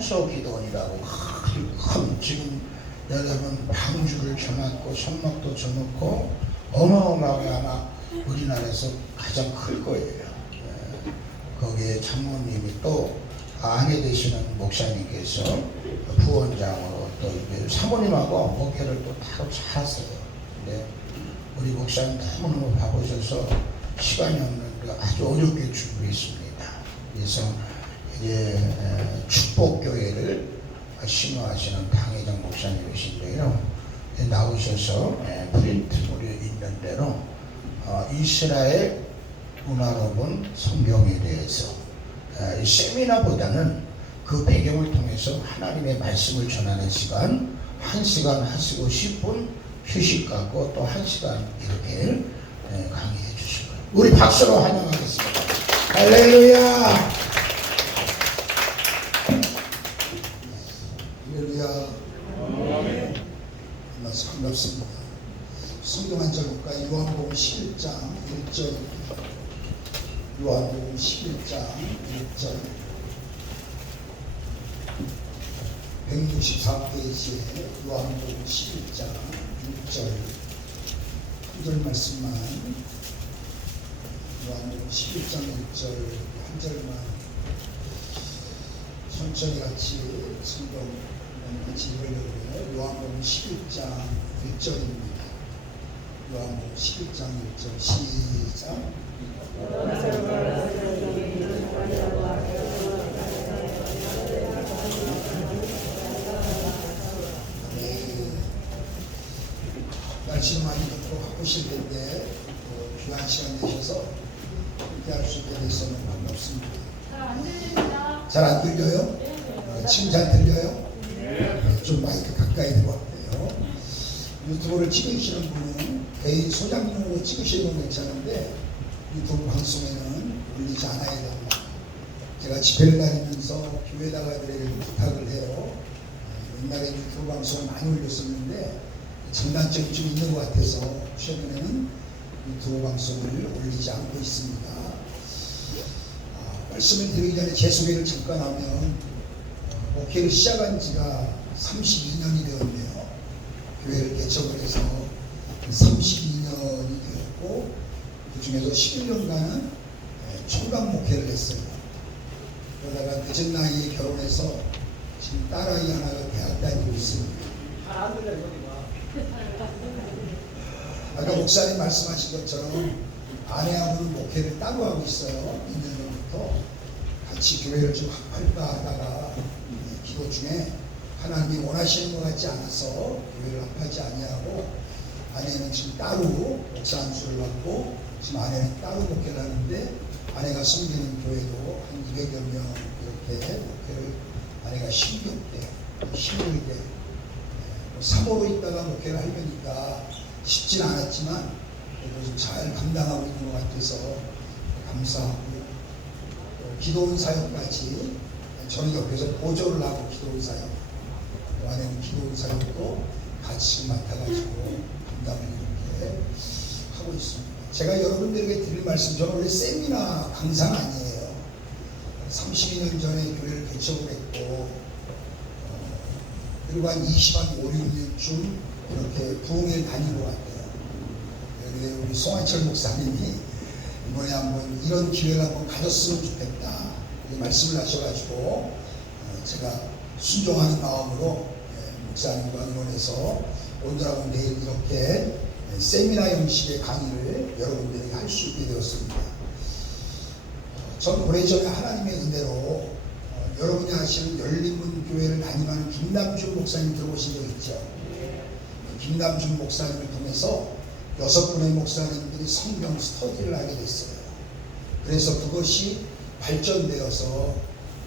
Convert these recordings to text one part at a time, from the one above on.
성서 기도원이라고 큰 지금 여러분 방주를 쳐놨고 성막도 쳐놓고 어마어마하게 아마 우리나라에서 가장 클 거예요. 거기에 장모님이 또 아내 되시는 목사님께서 부원장으로 또 이제 사모님하고 목회를 또 따로 잘하세요. 근데 우리 목사님 너무너무 바쁘셔서 시간이 없는데 아주 어렵게 준비했습니다. 그래서 이제 축복교회를 신호하시는 당회장 목사님이신데요. 나오셔서 프린트물에 있는 대로 이스라엘 문화로 본 성경에 대해서 세미나보다는 그 배경을 통해서 하나님의 말씀을 전하는 시간 1시간 하시고 10분 휴식 갖고 또 1시간 이렇게 강의해 주시고요. 우리 박수로 환영하겠습니다. 할렐루야. 할렐루야. 만나서 반갑습니다. 성경 한 절 볼까? 요한복음 11장 1절. 요한복음 11장 1절. 164페이지에 요한복음 11장 1절. 한 절 말씀만. 요한복음 11장 1절 한 절만 천천히 같이 성경 같이 읽으려고 해요. 요한복음 11장 1절입니다. 요한복음 11장 1절 시작. 네. 날씨는 많이 덥고 바쁘실 텐데 귀한 시간 내셔서 함께 할 수 있게 돼서 너무 반갑습니다. 잘 안 들립니다. 잘 안 들려요? 지금 잘 들려요? 좀 마이크 가까이 대고 할게요. 유튜브를 찍으시는 분은 개인 소장용으로 찍으시는 건 괜찮은데 유튜브 방송에는 올리지 않아야 됩니다. 제가 집회를 다니면서 교회다가들에게 부탁을 해요. 옛날에 유튜브 방송을 많이 올렸었는데 장단점이 좀 있는 것 같아서 최근에는 유튜브 방송을 올리지 않고 있습니다. 말씀을 드리기 전에 제 소개를 잠깐 하면 목회를 시작한 지가 32년이 되었네요. 교회를 개척을 해서 32년이 되었고 그 중에서 11년간은 총각 목회를 했어요. 그러다가 늦은 나이에 결혼해서 지금 딸아이 하나가 대학 다니고 있습니다. 아까 목사님 말씀하신 것처럼 아내하고는 목회를 따로 하고 있어요. 2년 전부터 같이 교회를 좀 합할까 하다가 기도 중에 하나님이 원하시는 것 같지 않아서 교회를 합하지 아니하고 아내는 지금 따로 목사 안수를 받고 지금 아내는 따로 목회를 하는데 아내가 섬기는 교회도 한 200여 명 이렇게 목회를 아내가 16대 16대 3호로 있다가 목회를 하려니까 쉽진 않았지만 그래도 좀 잘 감당하고 있는 것 같아서 감사하고 기도원 사역까지 저는 옆에서 보조를 하고 기도원 사역 아내는 기도원 사역도 같이 맡아가지고 감당을 이렇게 하고 있습니다. 제가 여러분들에게 드릴 말씀 저는 원래 세미나 강사는 아니에요. 32년 전에 교회를 개척을 했고 그리고 한 5, 6년쯤 이렇게 부흥회를 다닌 것 같아요. 우리 송한철 목사님이 이번에 한번 이런 기회를 한번 가졌으면 좋겠다 말씀을 하셔가지고 제가 순종하는 마음으로 목사님과 의논해서 오늘하고 내일 이렇게 세미나 형식의 강의를 여러분들에게 할 수 있게 되었습니다. 전 오래전에 하나님의 은혜로 여러분이 아시는 열린문 교회를 담임하는 김남준 목사님 들어보신 적 있죠? 김남준 목사님을 통해서 6분의 목사님들이 성경 스터디를 하게 됐어요. 그래서 그것이 발전되어서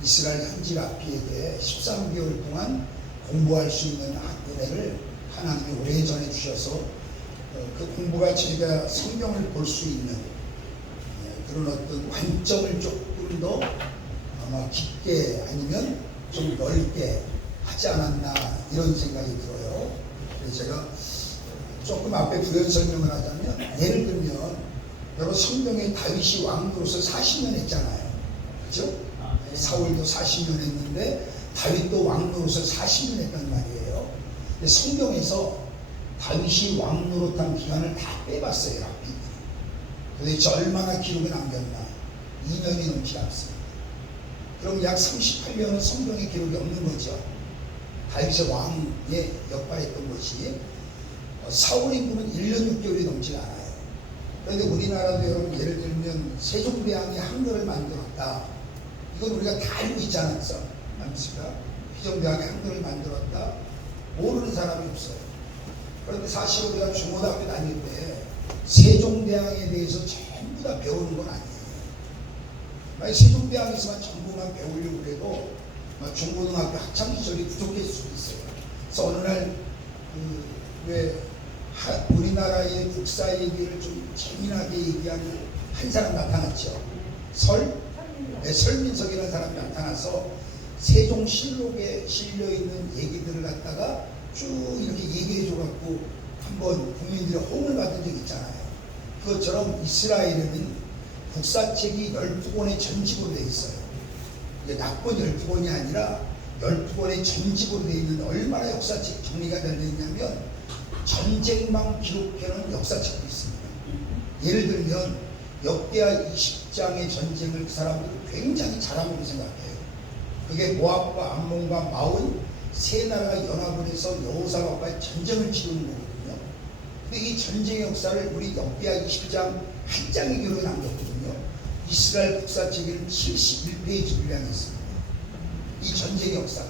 이스라엘 현지 라피에게 13개월 동안 공부할 수 있는 은혜를 하나님이 오래전에 주셔서 그 공부가 저희가 성경을 볼 수 있는 그런 어떤 관점을 조금 더 아마 깊게 아니면 좀 넓게 하지 않았나 이런 생각이 들어요. 그래서 제가 조금 앞에 부연 설명을 하자면 예를 들면 여러분 성경에 다윗이 왕으로서 40년 했잖아요. 그렇죠? 사울도 40년 했는데 다윗도 왕 노릇을 40년 했단 말이에요. 근데 성경에서 다윗이 왕 노릇한 기간을 다 빼봤어요. 랍비들이. 도대체 얼마나 기록에 남겼나? 2년이 넘지 않습니다. 그럼 약 38년은 성경에 기록이 없는 거죠. 다윗의 왕에 역할했던 것이 사울 임금은 1년 6개월이 넘지 않아요. 그런데 우리나라도 여러분 예를 들면 세종대왕이 한글을 만들었다. 이건 우리가 다 알고 있지 않았어? 않습니까? 세종대왕이 한글을 만들었다. 모르는 사람이 없어요. 그런데 사실 우리가 중고등학교 다닐 때 세종대왕에 대해서 전부 다 배우는 건 아니에요. 만약 세종대왕에서만 전부만 배우려고 해도 중고등학교 학창시절이 부족했을 수도 있어요. 그래서 어느 날 우리나라의 국사 얘기를 좀 재미나게 얘기하는 한 사람 나타났죠. 설민석이라는 사람이 나타나서 세종실록에 실려있는 얘기들을 갖다가 쭉 이렇게 얘기해줘갖고 한번 국민들의 호응을 받은 적이 있잖아요. 그것처럼 이스라엘에는 국사책이 12권의 전집으로 되어 있어요. 이게 낙권 12권이 아니라 12권의 전집으로 되어 있는 얼마나 역사책 정리가 잘 되어 있냐면 전쟁만 기록해놓은 역사책도 있습니다. 예를 들면 역대하 20장의 전쟁을 그 사람들이 굉장히 잘하고 생각해요. 그게 모압과 암몬과 마온 세 나라가 연합을 해서 여호사밧과의 전쟁을 치르는 거거든요. 근데 이 전쟁의 역사를 우리 역대하 20장 한 장의 기록에 남겼거든요. 이스라엘 국사책에는 71페이지 분량이 있습니다. 이 전쟁의 역사가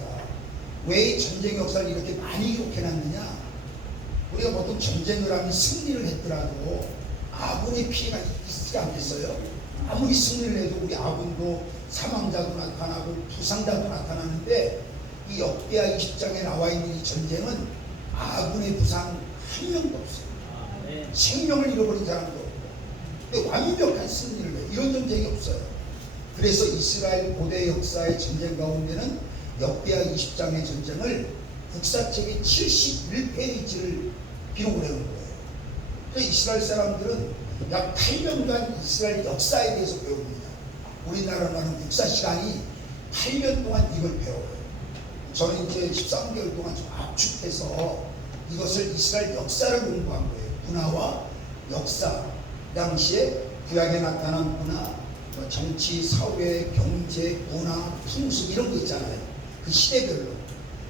왜 이 전쟁의 역사를 이렇게 많이 기록해놨느냐? 우리가 보통 전쟁을 하면 승리를 했더라도 아군의 피해가 있지 않겠어요? 아무리 승리를 해도 우리 아군도 사망자도 나타나고 부상자도 나타나는데 이 역대하 20장에 나와 있는 이 전쟁은 아군의 부상 한 명도 없어요. 생명을 잃어버린 사람도 없고, 근데 완벽한 승리를 해요. 이런 전쟁이 없어요. 그래서 이스라엘 고대 역사의 전쟁 가운데는 역대하 20장의 전쟁을 국사책의 71페이지를 기록을 해놓은 거예요. 그래서 이스라엘 사람들은 약 8년간 이스라엘 역사에 대해서 배웁니다. 우리나라는 국사 시간이 8년 동안 이걸 배워요. 저는 이제 13개월 동안 좀 압축해서 이것을 이스라엘 역사를 공부한 거예요. 문화와 역사, 당시에 구약에 나타난 문화, 정치, 사회, 경제, 문화, 풍습 이런 거 있잖아요. 그 시대별로.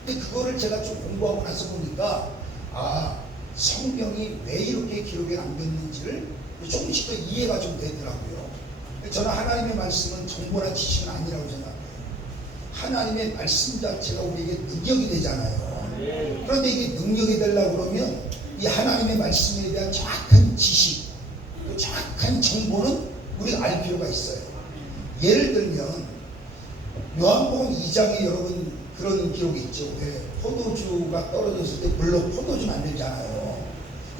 근데 그거를 제가 좀 공부하고 나서 보니까 성경이 왜 이렇게 기록에 남겼는지를 조금씩 더 이해가 좀 되더라고요. 저는 하나님의 말씀은 정보나 지식은 아니라고 생각해요. 하나님의 말씀 자체가 우리에게 능력이 되잖아요. 그런데 이게 능력이 되려고 그러면 이 하나님의 말씀에 대한 정확한 지식, 또 정확한 정보는 우리가 알 필요가 있어요. 예를 들면 요한복음 2장에 여러분 그런 기록이 있죠. 왜 포도주가 떨어졌을 때 물론 포도주 만들잖아요.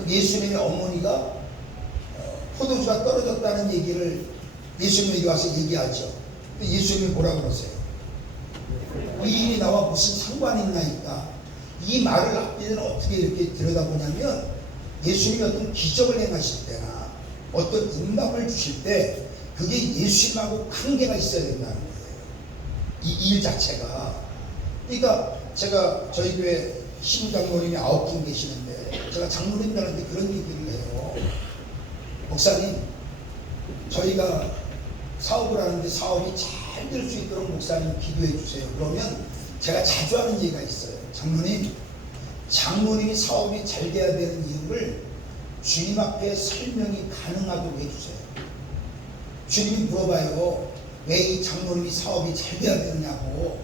예수님의 어머니가 포도주가 떨어졌다는 얘기를 예수님에게 와서 얘기하죠. 예수님이 뭐라 그러세요? 이 일이 나와 무슨 상관이 있나이까? 이 말을 앞뒤는 어떻게 이렇게 들여다보냐면 예수님이 어떤 기적을 행하실 때나 어떤 응답을 주실 때 그게 예수님하고 관계가 있어야 된다는 거예요. 이 일 자체가. 그러니까 제가 저희 교회 신장로님이 9분 계시는데 제가 장로님들한테 그런 얘기를 해요. 목사님, 저희가 사업을 하는데 사업이 잘 될 수 있도록 목사님 기도해 주세요. 그러면 제가 자주 하는 얘기가 있어요. 장로님이 사업이 잘 돼야 되는 이유를 주님 앞에 설명이 가능하도록 해주세요. 주님이 물어봐요. 왜 이 장로님이 사업이 잘 돼야 되느냐고.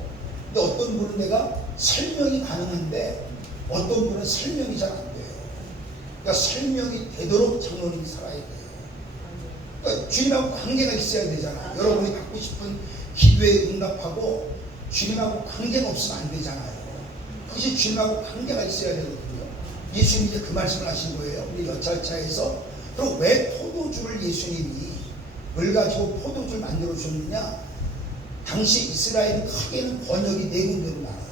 근데 어떤 분은 내가 설명이 가능한데 어떤 분은 설명이 잘 안 돼요. 그러니까 설명이 되도록 장로님이 살아야 돼요. 그러니까 주님하고 관계가 있어야 되잖아요. 여러분이 갖고 싶은 기도에 응답하고 주님하고 관계가 없으면 안 되잖아요. 그것이 주님하고 관계가 있어야 되거든요. 예수님이 이제 그 말씀을 하신 거예요. 우리 여찰차에서. 그럼 왜 포도주를 예수님이 뭘 가지고 포도주를 만들어 줬느냐? 당시 이스라엘은 크게는 번역이 4군데로 나눠요.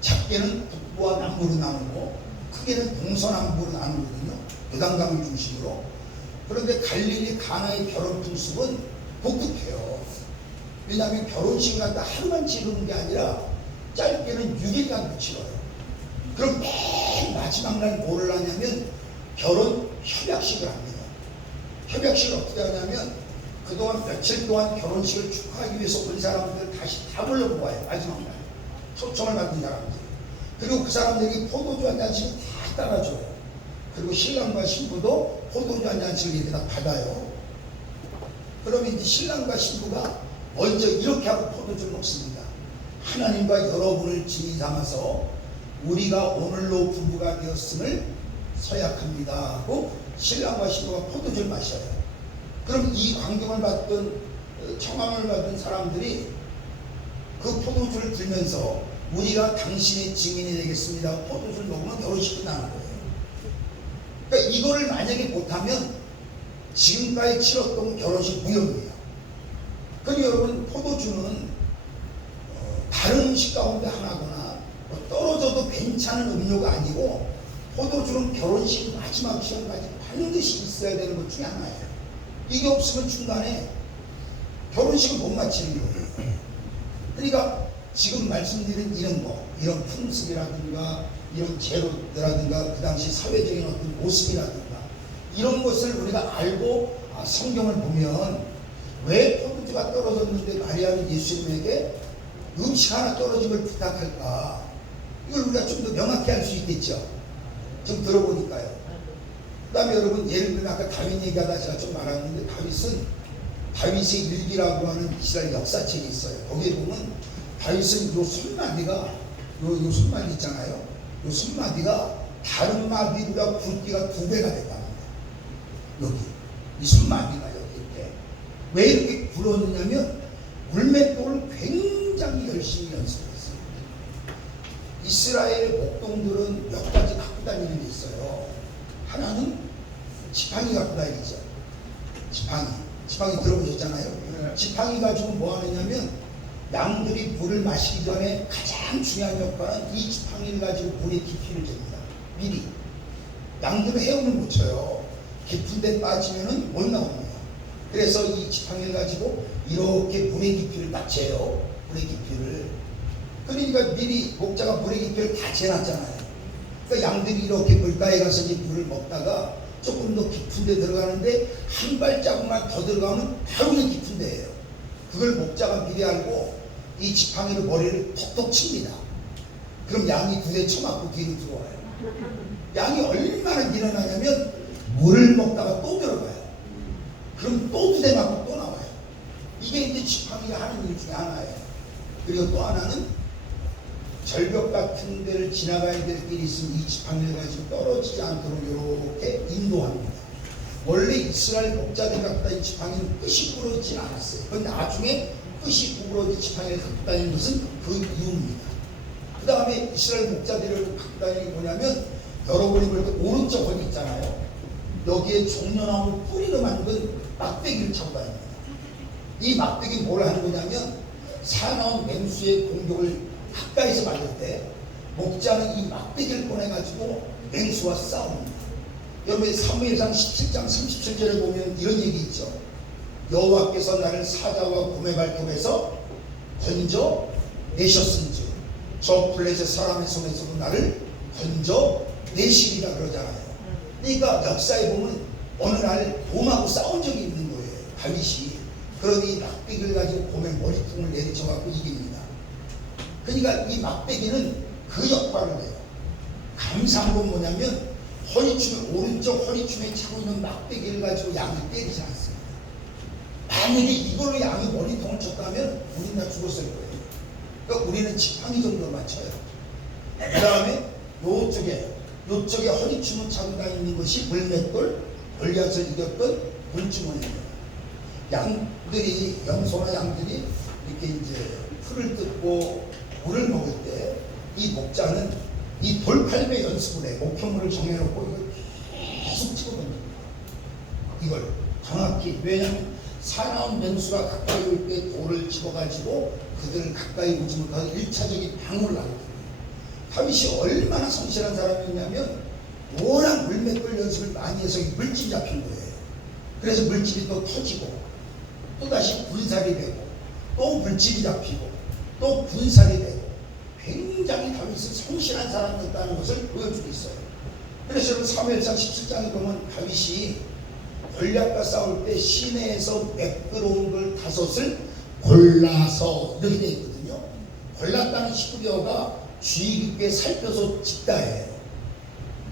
작게는 북부와 남부로 나누고 크게는 동서남부로 나누거든요. 요단강을 중심으로. 그런데 갈릴리 가나의 결혼 풍습은 독특해요. 왜냐하면 결혼식을 갖다 하루만 치르는 게 아니라 치러요. 그럼 맨 마지막 날 뭐를 하냐면 결혼 협약식을 합니다. 협약식을 어떻게 하냐면 그동안 며칠 동안 결혼식을 축하하기 위해서 온 사람들 다시 다 불러모아요. 마지막 날 초청을 받은 사람들. 그리고 그 사람들이 포도주 한 잔씩을 다 따라줘요. 그리고 신랑과 신부도 포도주 한 잔씩을 이렇게 다 받아요. 그러면 이제 신랑과 신부가 먼저 이렇게 하고 포도주를 먹습니다. 하나님과 여러분을 증인 삼아서 우리가 오늘로 부부가 되었음을 서약합니다 하고 신랑과 신부가 포도주를 마셔요. 그럼 이 광경을 받던 청함을 받은 사람들이 그 포도주를 들면서 우리가 당신의 증인이 되겠습니다. 포도주를 먹으면 결혼식이 나는 거예요. 그러니까 이거를 만약에 못하면 지금까지 치렀던 결혼식 무효입니다. 그러니 여러분 포도주는 다른 음식 가운데 하나거나 뭐 떨어져도 괜찮은 음료가 아니고 포도주는 결혼식 마지막 시간까지 반드시 있어야 되는 것 중에 하나예요. 이게 없으면 중간에 결혼식을 못 마치는 거예요. 그러니까 지금 말씀드린 이런 거, 이런 풍습이라든가 이런 제도라든가 그 당시 사회적인 어떤 모습이라든가 이런 것을 우리가 알고 성경을 보면 왜 포도주가 떨어졌는데 마리아는 예수님에게 음식 하나 떨어진 걸 부탁할까? 이걸 우리가 좀 더 명확히 할 수 있겠죠. 좀 들어보니까요. 그 다음에 여러분 예를 들면 아까 다윗 얘기하다 제가 좀 말았는데 다윗의 일기라고 하는 이스라엘 역사책이 있어요. 거기에 보면 다윗은 요 손마디가 요 손마디 있잖아요. 요 손마디가 다른 마디보다 굵기가 2배가 됐답니다. 여기 이 손마디가 여기 이렇게 왜 이렇게 굵었느냐면 물맷돌을 굉장히 열심히 연습했어요. 이스라엘 목동들은 몇 가지 갖고 다니는 게 있어요. 하나는 지팡이 갖고 다니죠. 지팡이 들어보셨잖아요. 지팡이 가지고 뭐 하느냐면 양들이 물을 마시기 전에 가장 중요한 역할은 이 지팡이를 가지고 물의 깊이를 잽니다. 미리 양들은 헤엄을 못 쳐요. 깊은 데 빠지면은 못 나옵니다. 그래서 이 지팡이를 가지고 이렇게 물의 깊이를 딱 재요. 물의 깊이를. 그러니까 미리 목자가 물의 깊이를 다 재놨잖아요. 그러니까 양들이 이렇게 물가에 가서 이제 물을 먹다가 조금 더 깊은 데 들어가는데 한 발자국만 더 들어가면 바로 그냥 깊은 데예요. 그걸 목자가 미리 알고 이 지팡이로 머리를 톡톡 칩니다. 그럼 양이 두 대 쳐맞고 뒤로 들어와요. 양이 얼마나 밀어나냐면 물을 먹다가 또 들어가요. 그럼 또 두 대 맞고 또 나와요. 이게 이제 지팡이가 하는 일 중에 하나예요. 그리고 또 하나는 절벽 같은 데를 지나가야 될 길이 있으면 이 지팡이를 가지고 떨어지지 않도록 이렇게 인도합니다. 원래 이스라엘 목자들이 갖고 다니는 지팡이는 끝이 부러지지 않았어요. 그런데 나중에 끝이 구부러진 지팡이를 갖고 다니는 것은 그 이유입니다. 그 다음에 이스라엘 목자들을 갖고 다니는 게 뭐냐면 여러분이 볼 때 오른쪽 허리 있잖아요. 여기에 종려나무 뿌리로 만든 막대기를 차고 다닙니다. 이 막대기 뭘 하는 거냐면 사나운 맹수의 공격을 가까이서 맞을 때 목자는 이 막대기를 꺼내가지고 맹수와 싸웁니다. 여러분 사무엘상 17장 37절에 보면 이런 얘기 있죠. 여호와께서 나를 사자와 곰의 발톱에서 건져 내셨은즉 저 블레셋 사람의 손에서도 나를 건져 내시리라 그러잖아요. 그러니까 역사에 보면 어느 날 곰하고 싸운 적이 있는 거예요. 다윗이. 그러니 막대기를 가지고 곰의 머리통을 내리쳐갖고 이깁니다. 그러니까 이 막대기는 그 역할을 해요. 감사한 건 뭐냐면 허리춤에 오른쪽 허리춤에 차고 있는 막대기를 가지고 양을 때리지 않습니다. 만약에 이걸로 양이 머리통을 쳤다면 우리는 다 죽었을 거예요. 그러니까 우리는 지팡이 정도만 쳐요. 그 다음에 요쪽에 허리춤을 차고 다니는 것이 물맷돌, 골리앗을 이겼던 물주머니입니다. 양들이, 염소나 양들이 이렇게 이제 풀을 뜯고 물을 먹을 때 이 목자는 이 돌팔매 연습을 해. 목표물을 정해놓고 이걸 계속 집어던집니다. 이걸 정확히. 왜냐하면 사나운 맹수가 가까이 올 때 돌을 집어가지고 그들을 가까이 오지 못하는 1차적인 방어를 하거든요. 다윗이 얼마나 성실한 사람이었냐면 워낙 물맷돌 연습을 많이 해서 물집이 잡힌 거예요. 그래서 물집이 또 터지고 또다시 분살이 되고 또 물집이 잡히고 또 분살이 되고 굉장히 다윗은 성실한 사람이었다는 것을 보여주고 있어요. 그래서 여러분 사무엘상 17장에 보면 다윗이 골리앗과 싸울 때 시내에서 매끄러운 걸 5을 골라서 이렇게 되어 있거든요. 골랐다는 히브리어가 주의 깊게 살펴서 집다예요.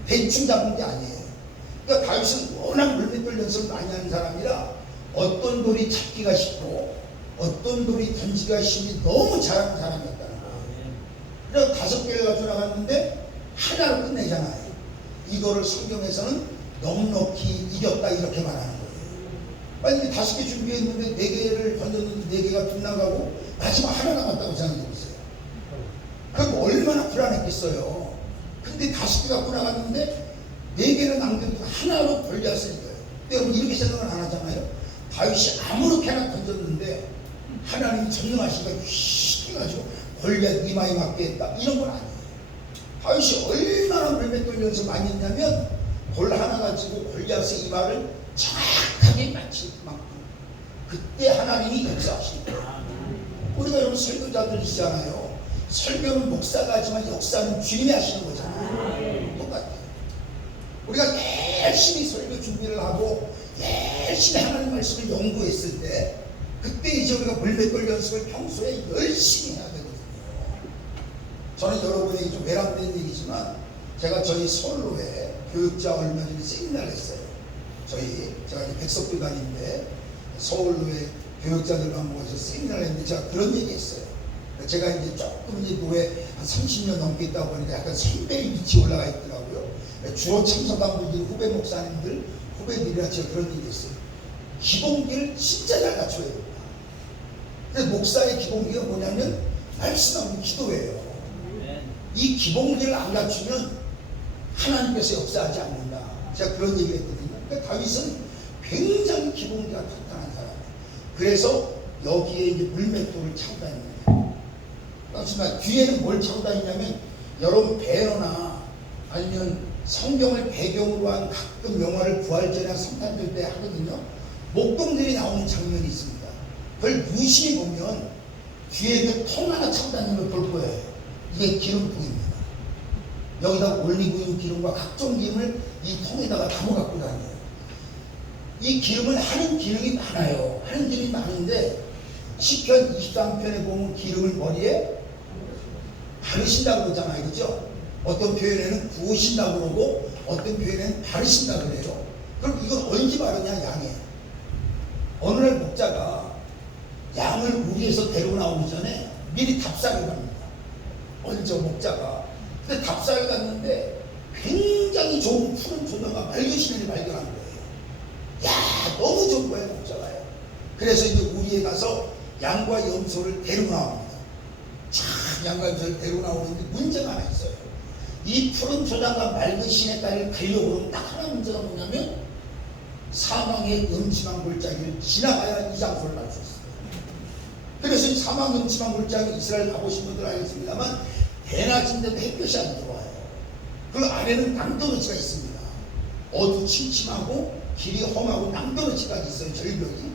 대충 잡은 게 아니에요. 그러니까 다윗은 워낙 물맷돌 연습을 많이 하는 사람이라 어떤 돌이 찾기가 쉽고 어떤 돌이 던지기가 쉽니 너무 잘하는 사람이었다는 거예요. 그래서 5개를 가지고 나갔는데 하나로 끝내잖아요. 이거를 성경에서는 넉넉히 이겼다 이렇게 말하는 거예요. 만약에 5개 준비했는데 4개를 던졌는데 4개가 빗나가고 마지막 하나 남았다고 생각해보세요. 그럼 얼마나 불안했겠어요. 근데 5개 갖고 나갔는데 4개는 남겨두고 하나로 걸렸으니까요. 근데 여러분 이렇게 생각을 안 하잖아요. 다윗이 아무렇게나 던졌는데 하나님이 전능하시니까 휙 해가지고 골리앗 이마에 맞게 했다 이런 건 아니에요. 다윗이 얼마나 물맷돌 연습 많이 했냐면 돌 하나 가지고 골리앗의 이마를 정확하게 맞힐 만큼 그때 하나님이 역사하시니까. 우리가 여러분 설교자들이시잖아요. 설교는 목사가 하지만 역사는 주님이 하시는 거잖아요. 똑같아요. 우리가 열심히 설교 준비를 하고 열심히 하나님 말씀을 연구했을 때 그때 이제 우리가 물맷돌 연습을 평소에 열심히 해야 되거든요. 저는 여러분에게 좀 외람된 얘기지만 제가 저희 서울로에 교육자 얼마 전에 세미나를 했어요. 제가 이제 백석교단인데 서울로에 교육자들만 모여서 세미나를 했는데 제가 그런 얘기 했어요. 제가 이제 조금 이제 노에 한 30년 넘게 있다 보니까 약간 선배의 위치에 올라가 있더라고요. 주로 참석한 분들, 후배 목사님들, 후배들이라 제가 그런 얘기 했어요. 기본기를 진짜 잘 갖춰야 됩니다. 근데 목사의 기본기가 뭐냐면 말씀하고 기도예요. 이 기본기를 안 갖추면 하나님께서 역사하지 않는다. 제가 그런 얘기를 했거든요. 그러니까 다윗은 굉장히 기본기가 탄탄한 사람이에요. 그래서 여기에 이제 물맷돌을 차고 다닙니다. 그렇지만 뒤에는 뭘 차고 다니냐면 여러분 배너나 아니면 성경을 배경으로 한 가끔 영화를 부활절이나 성탄절 때 하거든요. 목동들이 나오는 장면이 있습니다. 그걸 유심히 보면 뒤에 그 통 하나 차고 다니는 걸 볼 거예요. 이게 기름통입니다. 여기다 올리브유 기름과 각종 기름을 이 통에다가 담아 갖고 다녀요. 이 기름을 하는 기능이 많아요. 하는 기능이 많은데 시편 23편에 보면 기름을 머리에 바르신다고 그러잖아요. 그죠? 어떤 표현에는 부으신다고 그러고 어떤 표현에는 바르신다고 그래요. 그럼 이걸 언제 바르냐? 양에. 어느 날 목자가 양을 우리에서 데리고 나오기 전에 미리 답사를 갑니다. 먼저 목자가. 근데 답사를 갔는데 굉장히 좋은 푸른 조명과 맑은 시내를 발견한 거예요. 야, 너무 좋은 거예요, 목자가요. 그래서 이제 우리에 가서 양과 염소를 데리고 나옵니다. 참 양과 염소를 데리고 나오는데 문제가 하나 있어요. 이 푸른 조장과 맑은 시내가를 가려고 그러면 딱 하나 문제가 뭐냐면 사망의 음침한 골짜기를 지나가야 이 장소를 갈 수 있어요. 그래서 이 사망 음침한 골짜기 이스라엘 가보신 분들 알겠습니다만 대낮인데도 햇볕이 안 들어와요. 그 아래는 낭떠러지가 있습니다. 어두침침하고 길이 험하고 낭떠러지까지 있어요. 절벽이.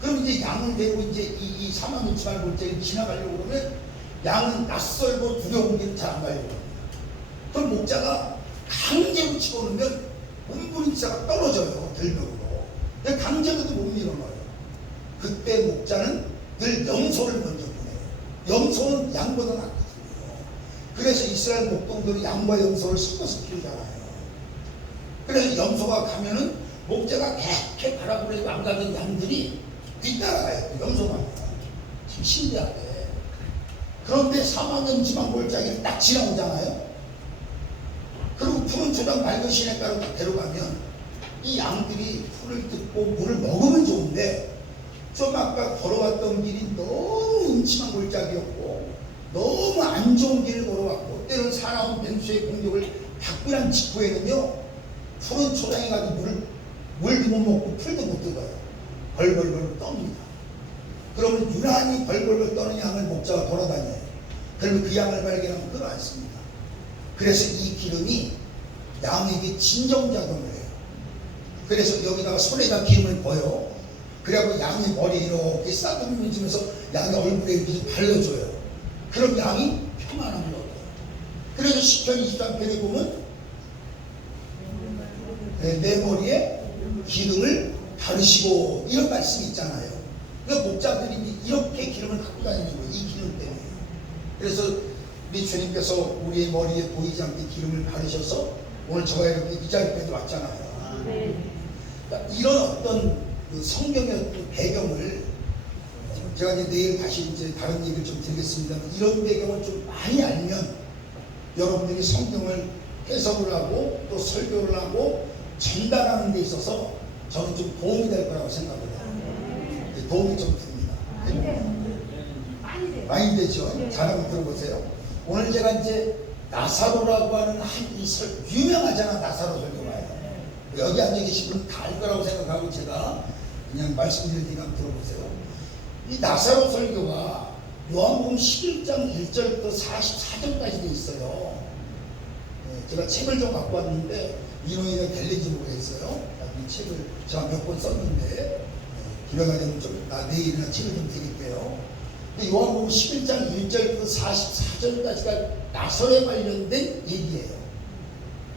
그럼 이제 양을 데리고 이제 이 사망 음침한 골짜기를 지나가려고 그러면 양은 낯설고 두려운 길을 잘 안 가려고 합니다. 그럼 목자가 강제로 집어넣으면 몸부림치다가 떨어져요. 절벽으로. 강제로도 못 밀어넣어요. 그때 목자는 늘 염소를 먼저 보내요. 염소는 양보다 낫거든요. 그래서 이스라엘 목동들이 양과 염소를 섞어서 키우잖아요. 그래서 염소가 가면은 목자가 그렇게 바라보내고 안 가던 양들이 뒤따라가요. 염소만. 참 신기하게. 그런데 사망음침한 골짜기를 딱 지나오잖아요. 그리고 푸른 조장 맑은 시냇가로 딱 데려가면 이 양들이 풀을 뜯고 물을 먹으면 좋은데 좀 아까 걸어왔던 길이 너무 음침한 골짜기였고 너무 안 좋은 길을 걸어왔고 때론 사나운 변수의 공격을 받고 난 직후에는요 푸른 초장에 가도 물도 못 먹고 풀도 못 뜯어요. 벌벌벌 떱니다. 그러면 유난히 벌벌벌 떠는 양을 목자가 돌아다녀요. 그러면 그 양을 발견하면 끌어안습니다. 그래서 이 기름이 양에게 진정작용을 해요. 그래서 여기다가 손에다 기름을 부어요. 그래갖고 양의 머리에 이렇게 싸듬으면서 양의 얼굴에 이렇게 발라줘요. 그럼 양이 평안함을 얻어요. 그래서 시편 23편에 보면 내 머리에 기름을 바르시고 이런 말씀이 있잖아요. 그러니까 목자들이 이렇게 기름을 갖고 다니는 거예요. 이 기름 때문에. 그래서 우리 주님께서 우리의 머리에 보이지 않게 기름을 바르셔서 오늘 저가 이렇게 이 자리까지 왔잖아요. 그러니까 이런 어떤 그 성경의 어떤 배경을 제가 이제 내일 다시 이제 다른 얘기를 좀 드리겠습니다만 이런 배경을 좀 많이 알면 여러분들이 성경을 해석을 하고 또 설교를 하고 전달하는 데 있어서 저는 좀 도움이 될 거라고 생각을 해요. 도움이 좀 됩니다. 많이 되죠? 잘 한번 들어보세요. 오늘 제가 이제 나사로라고 하는 유명하잖아, 나사로 설교가요. 여기 앉아 계신 분은 다 알 거라고 생각하고 제가 그냥 말씀드리니까 한번 들어보세요. 이 나사로 설교가 요한복음 11장 1절부터 44절까지 돼 있어요. 제가 책을 좀 갖고 왔는데 이노이가 될는지 모르겠어요. 이 책을 제가 몇 권 썼는데 기회가 되면 좀 내일이나 책을 좀 드릴게요. 근데 요한복음 11장 1절부터 44절까지가 나사로에 관련된 얘기예요.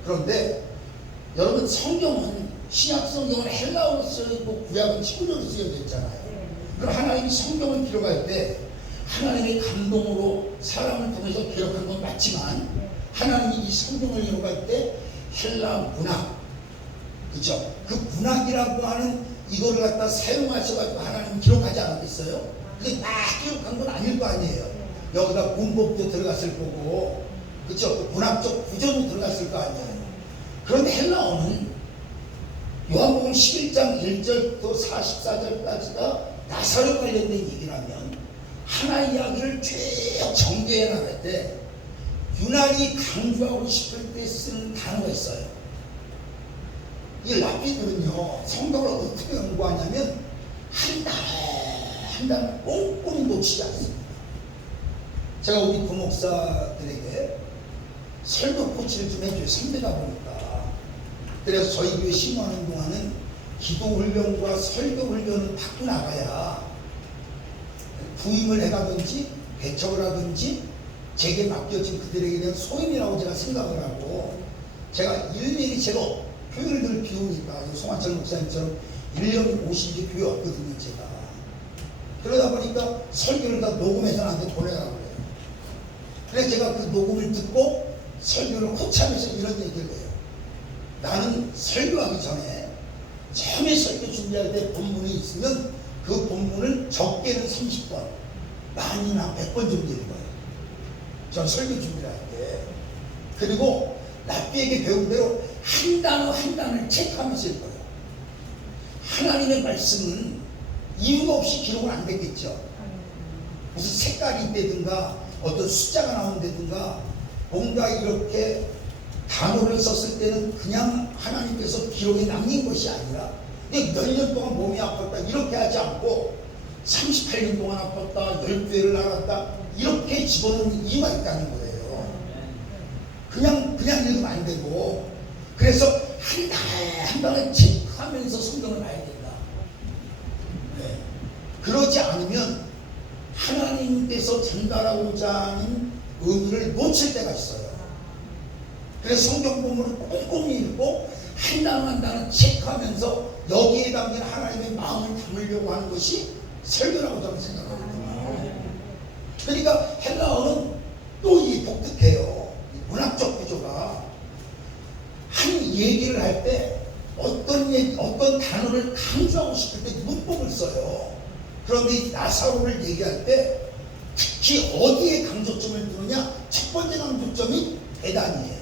그런데 여러분 성경은 신약 성경은 헬라어로 쓰여있고 구약은 히브리어로 쓰여져 있잖아요. 그럼 하나님이 성경을 기록할 때 하나님의 감동으로 사람을 통해서 기록한 건 맞지만 하나님이 이 성경을 기록할 때 헬라 문학, 그죠? 그 문학이라고 하는 이거를 갖다 사용하셔가지고 하나님은 기록하지 않았겠어요? 그게 막 기록한 건 아닐 거 아니에요. 여기다 문법도 들어갔을 거고, 그죠? 그 문학적 구조도 들어갔을 거 아니에요. 그런데 헬라어는 요한복음 11장 1절부터 44절까지가 나사로 관련된 얘기라면 하나의 이야기를 쭉 전개해 나갈 때 유난히 강조하고 싶을 때 쓰는 단어가 있어요. 이 랍비들은요 성경을 어떻게 연구하냐면 한 단어 꼼꼼히 놓치지 않습니다. 제가 우리 부목사들에게 설교 코치를 좀 해줘요. 선배다 보니까. 그래서 저희 교회 신고하는 동안은 기도 훈련과 설교 훈련을 받고 나가야 부임을 해가든지 배척을 하든지 제게 맡겨진 그들에게 대한 소임이라고 제가 생각을 하고 제가 일일이 제가 교회를 늘 비우니까 송한철 목사님처럼 1년 오신 게 교회 없거든요. 제가 그러다 보니까 설교를 다 녹음해서 나한테 보내라고 그래요. 그래서 제가 그 녹음을 듣고 설교를 코치하면서 이런 얘기를 해요. 나는 설교하기 전에 처음에 설교 준비할 때 본문이 있으면 그 본문을 적게는 30번, 많이는 100번 정도 읽어요. 전 설교 준비를 할 때. 그리고 랍비에게 배운 대로 한 단어 한 단어를 체크하면서 읽어요. 하나님의 말씀은 이유가 없이 기록은 안 되겠죠. 무슨 색깔이 있다든가 어떤 숫자가 나온다든가 뭔가 이렇게 단어를 썼을 때는 그냥 하나님께서 기록에 남긴 것이 아니라 몇 년 동안 몸이 아팠다 이렇게 하지 않고 38년 동안 아팠다 12회를 알았다 이렇게 집어넣는 이유가 있다는 거예요. 그냥 읽으면 안 되고 그래서 한 단어에 체크하면서 성경을 봐야 된다. 네. 그러지 않으면 하나님께서 전달하고자 하는 의미를 놓칠 때가 있어요. 그래서 성경 본문을 꼼꼼히 읽고 한 단어 한 단어 체크하면서 여기에 담긴 하나님의 마음을 담으려고 하는 것이 설교라고 저는 생각하거든요. 그러니까 헬라어는 또 이 독특해요. 문학적 구조가 한 얘기를 할 때 어떤 단어를 강조하고 싶을 때 문법을 써요. 그런데 이 나사로를 얘기할 때 특히 어디에 강조점을 두느냐? 첫 번째 강조점이 배단이에요.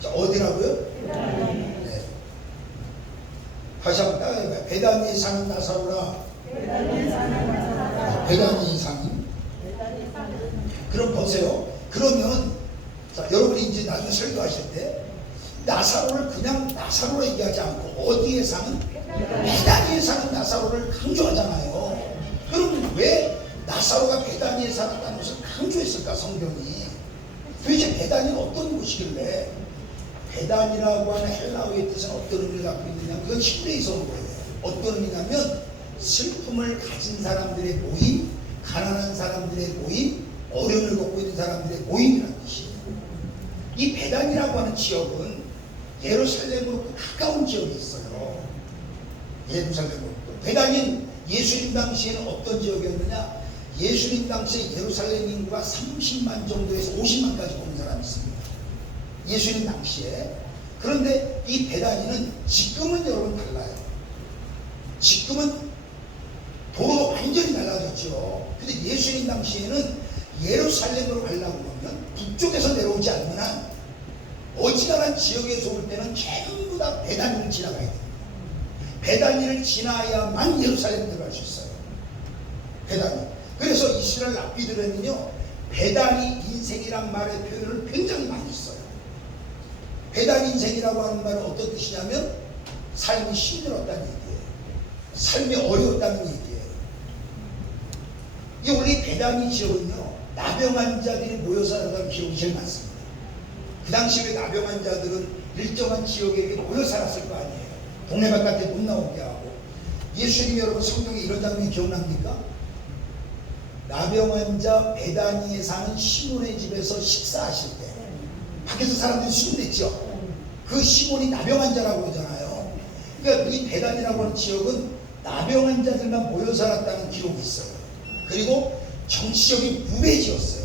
자, 어디라고요? 네. 다시 한번 따라해봐요. 배단위에 사는 나사로라. 배단위에 사는. 그럼 보세요. 그러면 자, 여러분이 이제 나중에 설교하실 때 나사로를 그냥 나사로로 얘기하지 않고 어디에 사는? 배단위에 사는 나사로를 강조하잖아요. 그럼 왜 나사로가 배단위에 살았다는 것을 강조했을까 성경이? 도대체 배단위가 어떤 곳이길래 배단이라고 하는 헬라어의 뜻은 어떤 의미를 갖고 있느냐? 이건 히브리에서 온 거예요. 어떤 의미냐면 슬픔을 가진 사람들의 모임, 가난한 사람들의 모임, 어려움을 겪고 있는 사람들의 모임이라는 뜻이에요. 이 베단이라고 하는 지역은 예루살렘으로 가까운 지역이 있어요. 예루살렘으로. 베단은 예수님 당시에는 어떤 지역이었느냐? 예수님 당시에 예루살렘 인구가 30만 정도에서 50만까지 보는 사람이 있습니다. 예수님 당시에. 그런데 이 베단이는 지금은 여러분 달라요. 지금은 도로가 완전히 달라졌죠. 근데 예수님 당시에는 예루살렘으로 가려고 하면 북쪽에서 내려오지 않는 한 어지간한 지역에서 올 때는 전부 다 베다니를 지나가야 됩니다. 베다니를 지나야만 예루살렘 들어갈 수 있어요. 베다니. 그래서 이스라엘 랍비들은요, 베다니 인생이란 말의 표현을 굉장히 많이 써요. 베다니 인생이라고 하는 말은 어떤 뜻이냐면 삶이 힘들었다는 얘기예요. 삶이 어려웠다는 얘기예요. 이 원래 베다니 지역은요, 나병 환자들이 모여 살아가는 지역이 제일 많습니다. 그 당시에 나병 환자들은 일정한 지역에 이렇게 모여 살았을 거 아니에요. 동네 바깥에 못 나오게 하고. 예수님 여러분 성경에 이런 장면이 기억납니까? 나병 환자 베다니에 사는 시몬의 집에서 식사하실 때 밖에서 사람들이 수군댔죠. 그 시몬이 나병 환자라고 그러잖아요. 그러니까 이 베다니라고 하는 지역은 나병 환자들만 모여 살았다는 기록이 있어요. 그리고 정치적인 부배지였어요.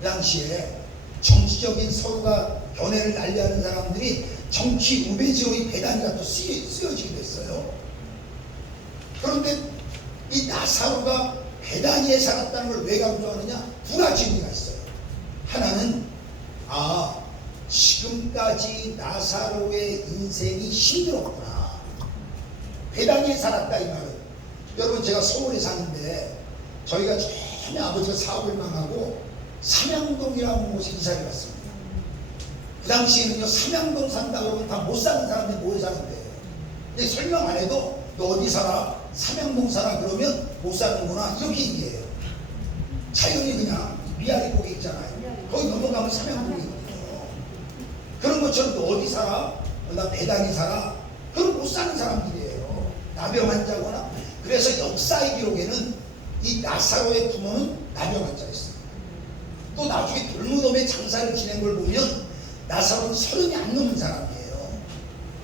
그 당시에 정치적인 서로가 견해를 날려하는 사람들이 정치 우배지로 이 베다니가 또 쓰여지게 됐어요. 그런데 이 나사로가 베다니에 살았다는 걸 왜 강조하느냐? 두 가지 의미가 있어요. 하나는 지금까지 나사로의 인생이 힘들었구나. 베다니에 살았다 이 말은. 여러분 제가 서울에 사는데 저희가 처음에 아버지가 사업을 망하고 삼양동이라는 곳에 이사를 갔습니다. 그 당시에는요, 삼양동 산다고 하면 다 못 사는 사람들이 모여 사는 데예요. 근데 설명 안 해도 너 어디 살아? 삼양동 살아? 그러면 못 사는구나 이렇게 얘기해요. 자연히 그냥 미아리 고개 있잖아요. 거기 넘어가면 삼양동이거든요. 그런 것처럼 너 어디 살아? 나 베다니 살아? 그럼 못 사는 사람들이에요. 나병 환자거나. 그래서 역사의 기록에는 이 나사로의 부모는 나병 환자였어요. 또 나중에 돌무덤에 장사를 지낸 걸 보면 나사로는 30이 안 넘은 사람이에요.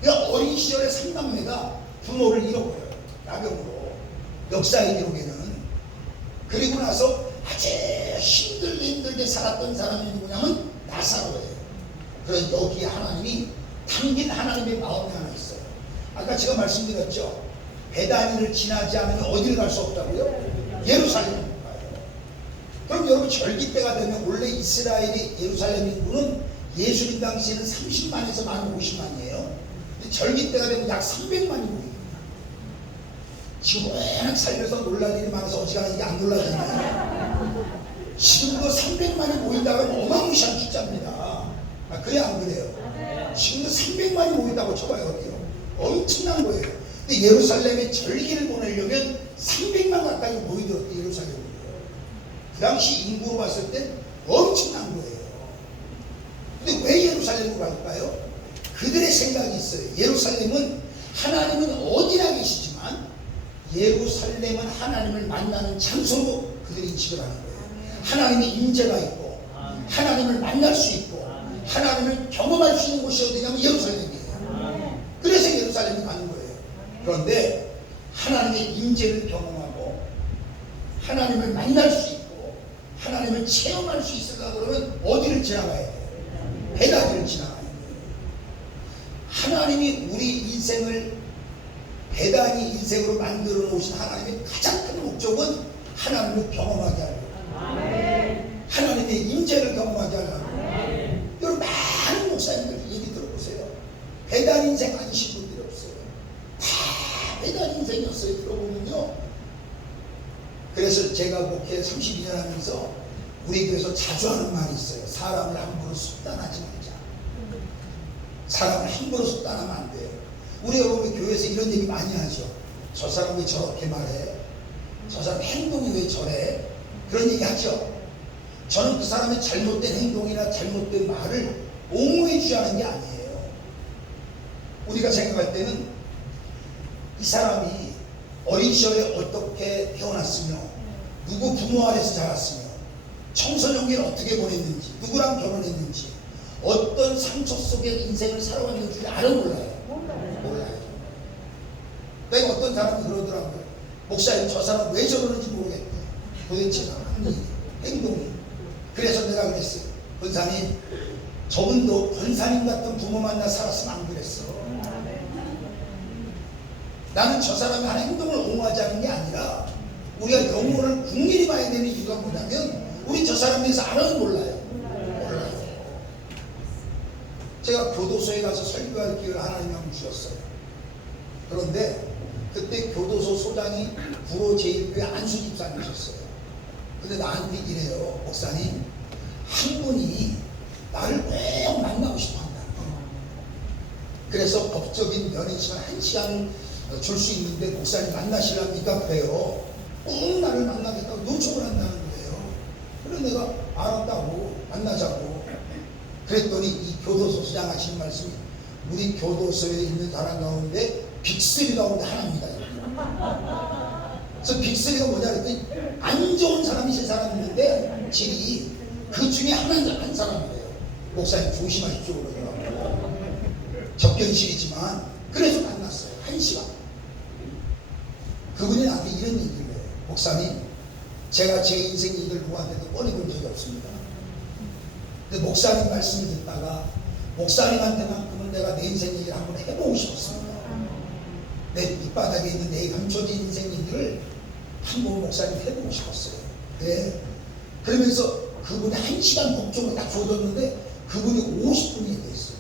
그러니까 어린 시절에 삼남매가 부모를 잃어버려요. 나병으로. 역사의 기록에는. 그리고 나서 아주 힘들게 살았던 사람이 누구냐면 나사로예요. 그래서 여기에 하나님이 담긴 하나님의 마음이 하나 있어요. 아까 제가 말씀드렸죠. 베다니를 지나지 않으면 어디를 갈 수 없다고요? 예루살렘을 못 가요. 그럼 여러분 절기 때가 되면 원래 이스라엘의 예루살렘 인구는 예수님 당시에는 30만에서 만 50만이에요. 근데 절기 때가 되면 약 300만이 모입니다. 지금 워낙 살면서 놀랄 일이 많아서 어지간하면 이게 안 놀라잖아요. 지금도 300만이 모인다고 하면 어마무시한 숫자입니다. 그래 안 그래요? 지금도 300만이 모인다고 쳐봐요. 어디요? 엄청난 거예요. 근데 예루살렘에 절기를 보내려면 300만 가까이 모이더라고요. 예루살렘으로. 그 당시 인구로 봤을 때 엄청난 거예요. 근데 왜 예루살렘으로 갈까요? 그들의 생각이 있어요. 예루살렘은 하나님은 어디나 계시지만 예루살렘은 하나님을 만나는 장소로 그들이 인식을 하는 거예요. 하나님의 임재가 있고 하나님을 만날 수 있고 하나님을 경험할 수 있는 곳이 어디냐면 예루살렘이에요. 그래서 예루살렘에 가는 거예요. 그런데 하나님의 임재를 경험하고 하나님을 만날 수 있고 하나님을 체험할 수 있으려고 그러면 어디를 지나가야 돼요? 베다니를 지나가야 돼요. 하나님이 우리 인생을 베다니 인생으로 만들어 놓으신 하나님의 가장 큰 목적은 하나님을 경험하게 하려고, 하나님의 임재를 경험하게 하려고. 여러분 많은 목사님들 얘기 들어보세요. 베다니 인생 아니신 분들이 없어요. 다 베다니 인생이었어요. 들어보면요. 그래서 제가 목회 32년 하면서 우리 교회에서 자주 하는 말이 있어요. 사람을 함부로 속단하지 말자. 사람을 함부로 속단하면 안 돼요. 우리 여러분 교회에서 이런 얘기 많이 하죠. 저 사람 왜 저렇게 말해? 저 사람 행동이 왜 저래? 그런 얘기 하죠. 저는 그 사람의 잘못된 행동이나 잘못된 말을 옹호해 주자는 게 아니에요. 우리가 생각할 때는 이 사람이 어린 시절에 어떻게 태어났으며 누구 부모 아래서 자랐으며 청소년기를 어떻게 보냈는지 누구랑 결혼했는지 어떤 상처 속에 인생을 살아왔는지 알아 몰라요? 몰라요. 내가 어떤 사람이 그러더라고요. 목사님 저 사람 왜 저러는지 모르겠대. 도대체 하는 행동이. 그래서 내가 그랬어요. 권사님, 저분도 권사님 같은 부모 만나 살았으면 안 그랬어. 나는 저 사람이 하는 행동을 옹호하지 않는 게 아니라 우리가 영혼을 국민이 봐야 되는 이유가 뭐냐면 우리 저 사람에 대해서 알아는 몰라요. 몰라요. 제가 교도소에 가서 설교할 기회를 하나님이 한번 주셨어요. 그런데 그때 교도소 소장이 구로 제1교회 안수 집사님이셨어요. 근데 나한테 이래요. 목사님, 한 분이 나를 꼭 만나고 싶어 한다는 거예요. 그래서 법적인 면회 시간 1시간 줄 수 있는데 목사님 만나시랍니까? 그래요. 꼭 나를 만나겠다고 요청을 한다는 거예요. 그래서 내가 알았다고 만나자고. 그랬더니 이 교도소 소장 하시는 말씀이 우리 교도소에 있는 사람 가운데 빅3 가운데 하나입니다. 그래서 빅3가 뭐냐 그랬더니 안 좋은 사람이 세 사람 있는데 질이 그 중에 한 사람이래요. 목사님 조심하십시오 그러더라고요. 접견실이지만 그래서 만났어요. 1시간. 그분이 나한테 이런 얘기를 해요. 목사님, 제가 제 인생 얘기를 누구한테도 꺼내본 적이 없습니다. 근데 목사님 말씀을 듣다가 목사님한테만큼은 내가 내 인생 얘기를 한번 해보고 싶었습니다. 내 밑바닥에 있는 내 감춰진 인생 얘기를 한번 목사님 해보고 싶었어요. 네. 그러면서 그분이 1시간 목적을 딱 줘줬는데 그분이 50분이 됐어요.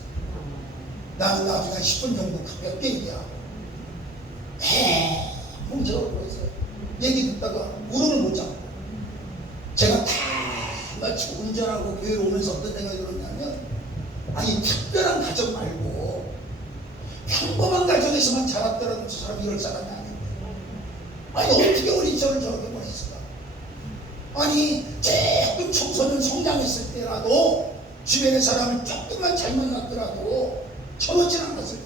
나는 나중에 한 10분 정도 가볍게 얘기하고 제가 그랬어요. 얘기 듣다가 울음을 못 참고 제가 다 마치 운전하고 교회 오면서 어떤 생각이 들었냐면 아니 특별한 가정 말고 평범한 가정에서만 자랐더라도 저 사람이 이럴 사람이 아닌데 아니 어떻게 어린 시절을 저렇게 보냈을까. 아니 조금 청소년 성장했을 때라도 주변의 사람을 조금만 잘 만났더라도 저러진 않았을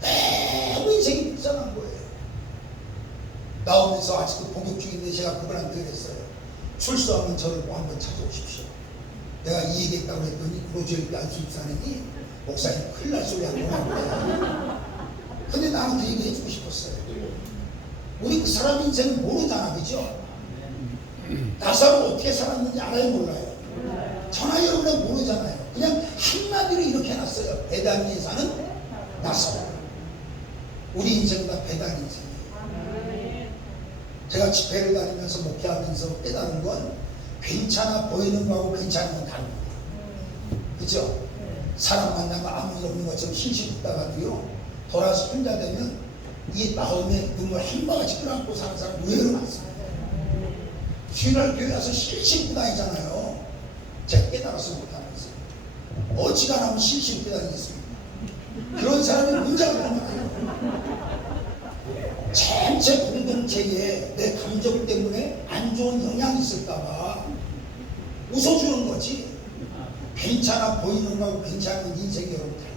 텐데 너무 인생이 불쌍한 거예요. 나오면서 아직도 복역 중인데 제가 그분한테 그랬어요. 출소하면 저를 뭐 한번 찾아오십시오. 내가 이 얘기했다고 했더니 로제일비 안수입사님이 목사님 큰일 날 소리 한 번 하는데 근데 나는 그 얘기 해주고 싶었어요. 우리 그 사람 인생을 모르잖아, 그죠? 나사로 어떻게 살았는지 알아요, 몰라요? 전화 여러분은 모르잖아요. 그냥 한마디로 이렇게 해놨어요. 배단위에 사는 나사로. 우리 인생은 다 배단 인생이에요. 제가 집회를 다니면서 목회하면서 깨달은 건 괜찮아 보이는 거하고 괜찮은 건 다릅니다. 그죠? 사람 만나면 아무 일 없는 것처럼 실실 웃다가도요 돌아서 혼자 되면 이 마음에 눈물 한 방울씩 끌어안고 사는 사람 의외로 많습니다. 주일날 교회 와서 실실 웃고 다니잖아요. 제가 깨달아서 못하면서 어지간하면 실실 웃고 다니겠습니까? 그런 사람이 문제가 너무 많아요. 전체 공동체에 내 감정 때문에 안 좋은 영향이 있을까봐 웃어주는 거지. 괜찮아 보이는 거하고 괜찮은 인생이 여러분 달라요.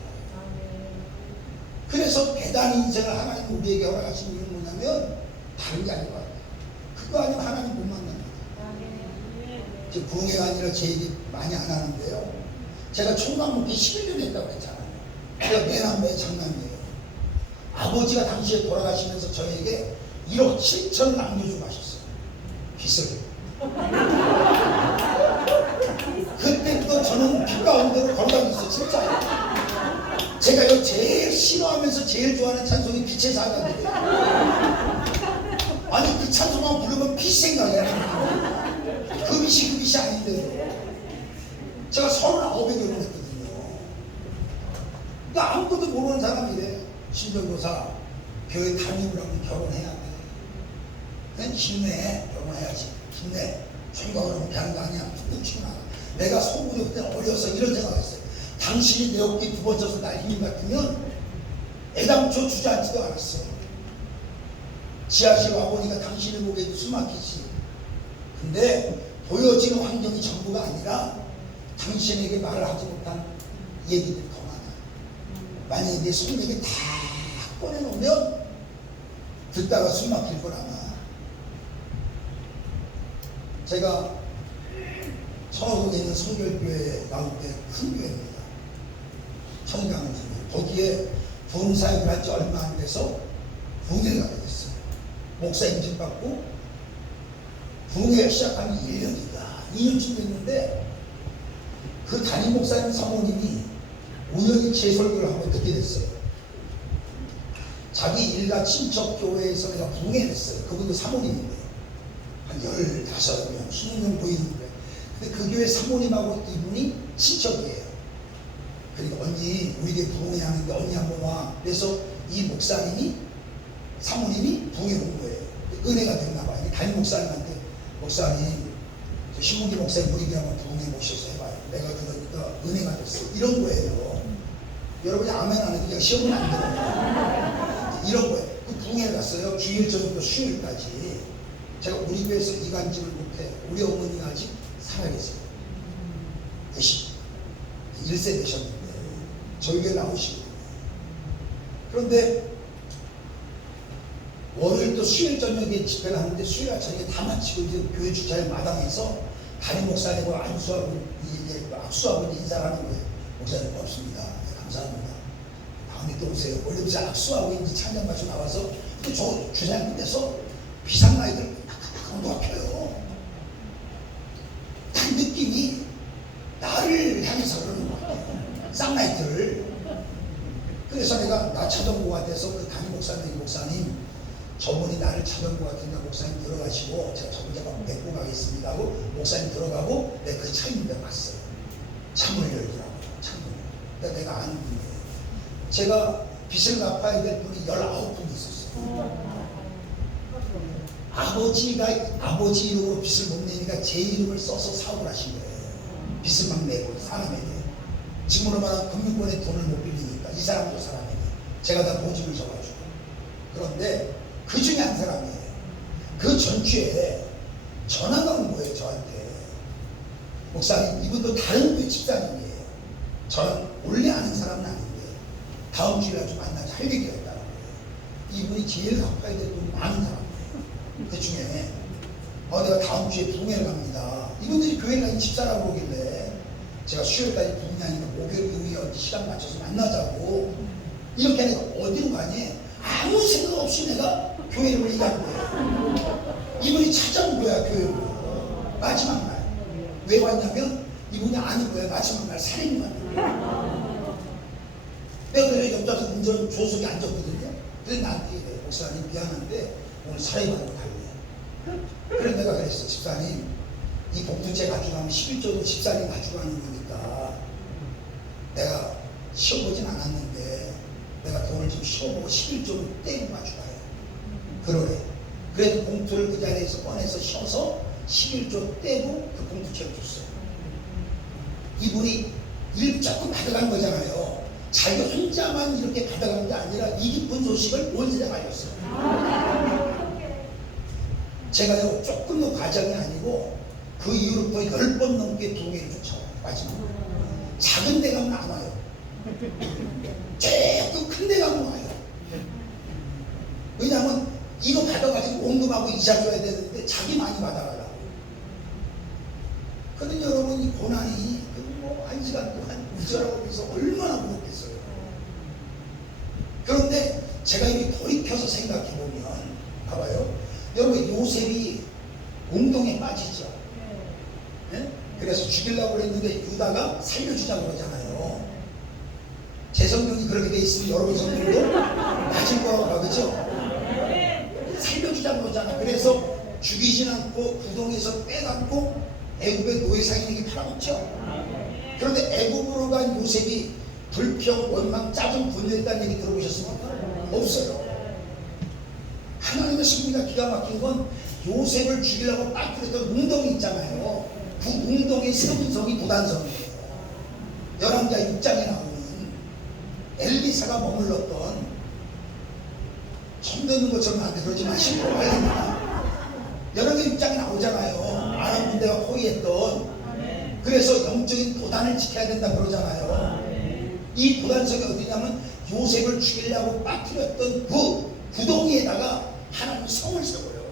그래서 배단 인생을 하나님 우리에게 허락하신 이유는 뭐냐면 다른 게 아닌 것 같아요. 그거 아니면 하나님 못 만납니다. 지금 부흥회가 아니라 제 얘기 많이 안 하는데요. 제가 총각 목회 11년 했다고 했잖아요. 제가 내남매의 장남이에요. 아버지가 당시에 돌아가시면서 저에게 1억 7천을 남겨주고 가셨어요. 빚을. 그때부터 저는 빚 가운데로 걸어다녔어요. 진짜요. 제가 이거 제일 싫어하면서 제일 좋아하는 찬송이 빛의 사각이에요. 아니 그 찬송만 부르면 빚 생각이 나요. 그 빚이 아닌데 제가 39에 결혼했거든요. 그러니까 아무것도 모르는 사람이래. 신정교사 교회 담임을 하면 결혼해야 돼. 그냥 힘내. 결혼해야지. 힘내. 생각을 하면 되는 거 아니야. 툭툭 치고 나가. 내가 속으로 그때 어려서 이런 생각을 했어요. 당신이 내 어깨 두 번 져서 날 힘 같으면 애당초 주저앉지도 않았어. 지하실 와보니까 당신의 목에도 숨 막히지. 근데 보여지는 환경이 전부가 아니라 당신에게 말을 하지 못한 얘기들이 더 많아. 만약에 내 손에게 다 꺼내놓으면 듣다가 숨 막힐 걸 아마. 제가 청호동에 있는 성결교회에 나올 때 큰 교회입니다. 청강은 거기에 부흥사역을 한 지 얼마 안 돼서 부흥회를 가게 됐어요. 목사 임진 받고 부흥회 시작한 지 1년이다. 2년쯤 됐는데 그 담임 목사님 사모님이 우연히 제 설교를 한번 듣게 됐어요. 자기 일가 친척 교회에서 내가 부흥회를 했어요. 그분도 사모님인데 한 15명, 20명 보이는데 근데 그 교회 사모님하고 이분이 친척이에요. 그러니까 언니 우리 교회 부흥회 하는데 언니 한번 와. 그래서 이 목사님이 사모님이 부흥회 온 거예요. 은혜가 됐나 봐요. 담임 목사님한테 목사님 신문기 목사님 우리 교회 한번 부흥회 모셔서 해봐요. 내가 그러니까 은혜가 됐어. 이런 거예요. 여러분이 아멘 안 해도 그냥 시험은 안 들어요. 이런 거예요. 그 부흥회 갔어요. 주일 저녁부터 수요일까지. 제가 우리 교회에서 이간질을 못해. 우리 어머니가 아직 살아계세요. 1세 되셨는데 저희 교회 나오시거든요. 그런데 월요일 또 수요일 저녁에 집회를 하는데 수요일 저녁에 다 마치고 이제 교회 주차장 마당에서 담임 목사님과 안수하고 이제 악수하고 인사를 하는 거예요. 목사님 고맙습니다. 네, 감사합니다. 다음에 또 오세요. 원래 이제 악수하고 이제 찬양 마치고 나와서 또 저 주차장 끝에서 비상라이트를 팍팍팍 놓아켜요. 딱 느낌이 나를 향해서 그러는 것 같아요. 쌍라이트를. 그래서 내가 나 찾아온 것 같아서 그 담임 목사님 저분이 나를 찾아온 것 같으니까 목사님 들어가시고 제가 저분 잡아 뵙고 가겠습니다 하고 목사님 들어가고 내가 그 차인데 봤어요. 창문을 열더라고요. 창문을. 그러니까 내가 아는 분이에요. 제가 빚을 갚아야 될 분이 19분이 있었어요. 아버지가 아버지 이름으로 빚을 못 내니까 제 이름을 써서 사업을 하신 거예요. 빚을 막 내고 사람에게. 지금으로 말하면 금융권에 돈을 못 빌리니까 이 사람도 사람에게 제가 다 모집을 줘가지고. 그런데 그 중에 한 사람이에요. 그 전주에 전화가 온 거예요. 저한테. 목사님 이분도 다른 교회 집사님이에요. 저는 원래 아는 사람은 아닌데 다음 주에 좀 만나자 할 얘기가 있다는 거예요. 이분이 제일 갚아야 될 돈이 많은 사람이에요. 그 중에 내가 다음 주에 부흥회를 갑니다. 이분들이 교회 가는 집사라고 오길래 제가 수요일까지 부흥회 하니까 목요일 이후에 시간 맞춰서 만나자고 이렇게 내가 어디로 가니 아무 생각 없이 내가 교회를 얘기한 거예요. 이분이 찾아온 거야 교회로. 마지막 날. 왜 왔냐면 이분이 아는 거야. 마지막 날 살인만. 내가 그래서 옆자서 운전 조석에 앉았거든요. 그래서 나한테 이래. 목사님 미안한데 오늘 살인하고 갈래요. 그래서 내가 그랬어. 집사님 이 복두째 가져가면 11조도 집사님 가져가는 거니까 내가 쉬어보진 않았는데 내가 돈을 좀 쉬어보고 11조를 떼고 가져가요. 그러래. 그래도 봉투를 그 자리에서 꺼내서 쉬어서 11조 떼고 그 봉투채를 줬어요. 이분이 일 조금 받아간 거잖아요. 자기가 혼자만 이렇게 받아간 게 아니라 이 기쁜 소식을 온 세상 알렸어요. 제가 조금 더 과정이 아니고 그 이후로부터 10번 넘게 동해를 쫓아와요. 마지막으로. 작은 데 가면 안 와요. 조금 큰 데 가면 와요. 왜냐하면 이거 받아가지고 원금하고 이자 줘야 되는데 자기 많이 받아가려고. 그런데 여러분 이 고난이 뭐 1시간 동안 우절하면서 얼마나 무겁겠어요. 그런데 제가 이렇게 돌이켜서 생각해보면 봐봐요. 여러분 요셉이 공동에 빠지죠. 네? 그래서 죽이려고 그랬는데 유다가 살려주자고 그러잖아요. 제 성경이 그렇게 돼 있으면 여러분 성경도 맞을 거라고 하겠죠. 살려주자고 그러잖아. 그래서 죽이진 않고 구덩이에서 빼갖고 애굽의 노예상인에게 팔아먹죠. 그런데 애굽으로 간 요셉이 불평, 원망, 짜증, 분노했다는 얘기 들어보셨습니까? 없어요. 하나님의 승리가 기가 막힌 건 요셉을 죽이려고 빠뜨렸던 웅덩이 있잖아요. 그 웅덩이의 세분성이 무단성이에요. 열왕기하 6장에 나오는 엘리사가 머물렀던 처음 듣는 것처럼 나한테 그러지 마시고 알겠나? 열왕기하 6장에 나오잖아요. 아람 군대가 포위했던. 그래서 영적인 도단을 지켜야 된다 그러잖아요. 이 도단성이 어디냐면 요셉을 죽이려고 빠뜨렸던 그 구덩이에다가 하나님 성을 세워요.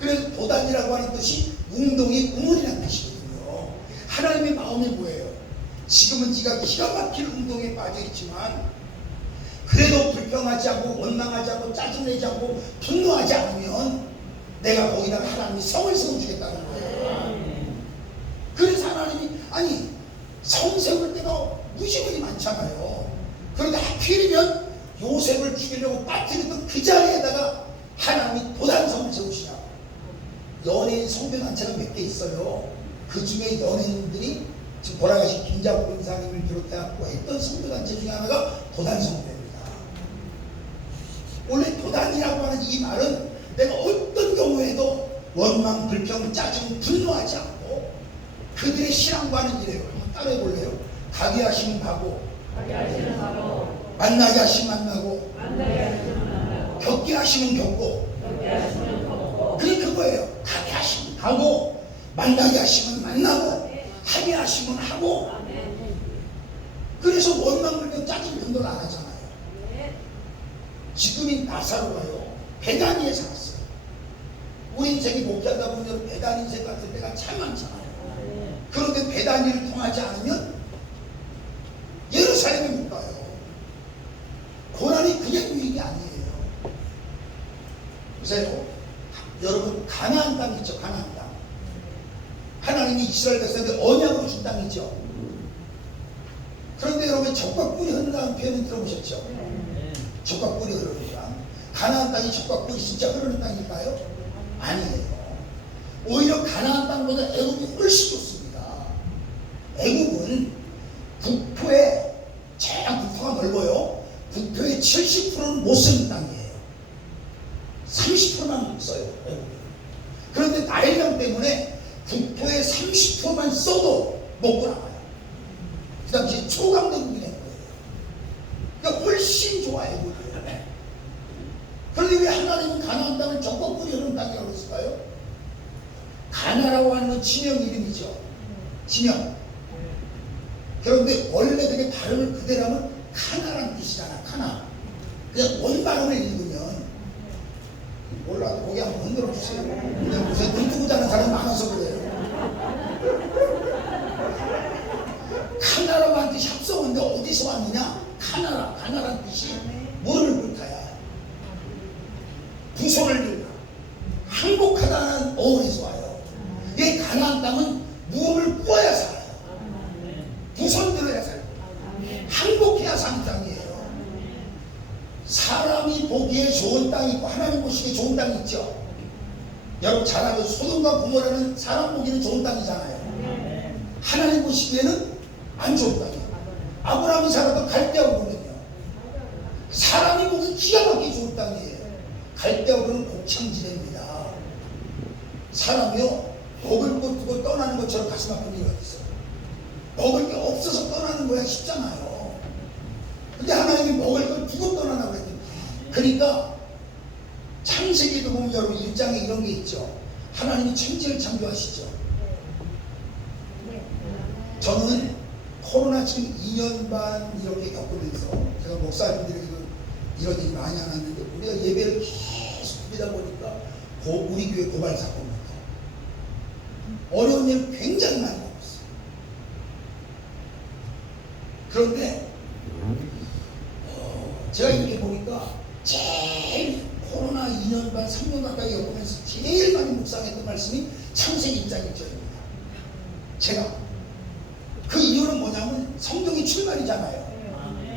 그래서 도단이라고 하는 뜻이 웅덩이 우물이라는 뜻이거든요. 하나님의 마음이 뭐예요? 지금은 네가 기가 막힐 운동에 빠져 있지만 그래도 불평하지 않고 원망하지 않고 짜증내지 않고 분노하지 않으면 내가 거기다가 하나님이 성을 세워주겠다는 거예요. 그래서 하나님이 아니 성 세울 때가 무지무지 많잖아요. 그런데 하필이면 요셉을 죽이려고 빠뜨렸던 그 자리에다가 하나님이 도단성을 세우시냐. 연예인 성교단체가 몇 개 있어요. 그 중에 연예인들이 지금 돌아가신 김자국 권사님을 비롯해서 했던 성교단체 중에 하나가 도단성교입니다. 원래 도단이라고 하는 이 말은 내가 어떤 경우에도 원망, 불평, 짜증, 분노하지 않고 그들의 신앙과 하는 일이에요. 한번 따라해 볼래요? 가게 하시면 가고, 만나게 하시면 만나고, 겪게 하시면 겪고, 그게 그거예요. 가게 하시면 가고, 만나게 하시면 만나고, 하게 하시면 하고. 그래서 원망, 불평, 짜증, 분노를 안 하잖아요. 지금이 나사로가요. 배단위에 살았어요. 우리 인생이 목회하다 보면 배단 인생 같은 때가 참 많잖아요. 그런데 배단위를 통하지 않으면 예루살렘에 못 가요. 고난이 그냥 유익이 아니에요. 보세요. 여러분 가나안 땅 있죠. 가나안 땅. 하나님이 이스라엘 백성에게 언약으로 준 땅이죠. 그런데 여러분 적과 꿀이 흐른다는 표현을 들어보셨죠? 적과 꿀이 흐르는 땅. 가나안 땅이 적과 꿀이 진짜 흐르는 땅일까요? 아니에요. 오히려 가나안 땅보다 애굽이 훨씬 좋습니다. 애굽은 국토에 제한 국토가 넓어요. 국토의 70%는 못 쓰는 땅이에요. 30%만 써요. 애굽은. 그런데 나일강 때문에 국토의 30%만 써도 먹고 나가요. 그 당시 초강대국이 된 거예요. 그러니까 훨씬 좋아요. 애굽은. 그런데 왜 하나님은 가나안 땅을 적과 꿀이 흐르는 땅이라고 했을까요? 가나라고 하는 건 지명 이름이죠. 지명. 그런데 원래 그게 발음을 그대로 하면 카나라는 뜻이잖아. 카나. 그냥 원 발음을 읽으면 몰라도 거기 한번 흔들어 주세요. 근데 요새 눈 뜨고 자는 사람이 많아서 그래요. 카나라고 하는 뜻이 합성어인데 어디서 왔느냐? 카나라. 카나라는 뜻이 무릎을 꿇다야. 두 손을 들다. 항복하다는 어원에서 와요. 이 가나안 땅은 무릎을 꿇어야 살아요. 두 손 들어야 살고 항복해야 사는 땅이에요. 사람이 보기에 좋은 땅이 있고 하나님 보시기에 좋은 땅이 있죠. 여러분 잘 알아요. 소돔과 고모라는 사람 보기에는 좋은 땅이잖아요. 하나님 보시기에는 안 좋은 땅이에요. 아브라함이 살았던 갈대아우르는요. 사람이 보기 기가 막히게 좋은 땅이에요. 갈대아우르는 곡창지대입니다. 사람이요 먹을 것 두고 떠나는 것처럼 가슴 아픈 일이 어디 있어요. 먹을 게 없어서 떠나는 거야 쉽잖아요. 근데 하나님이 먹을 걸 두고 떠나라고 그랬더니 그러니까 창세기도 보면 여러분 1장에 이런 게 있죠. 하나님이 천지를 창조하시죠. 저는 코로나 지금 2년 반 이렇게 겪으면서 제가 목사님들에게도 이런 일이 많이 안 왔는데 우리가 예배를 계속 드리다 보니까 우리 교회 고발 사건부터 어려운 일 굉장히 많이 겪었어요. 그런데 제가 이렇게 보니까 제일 코로나 2년 반 3년 가까이 겪으면서 제일 많이 묵상했던 말씀이 창세기 1장 1절입니다. 제가 그 이유는 뭐냐면 성경이 출발이잖아요.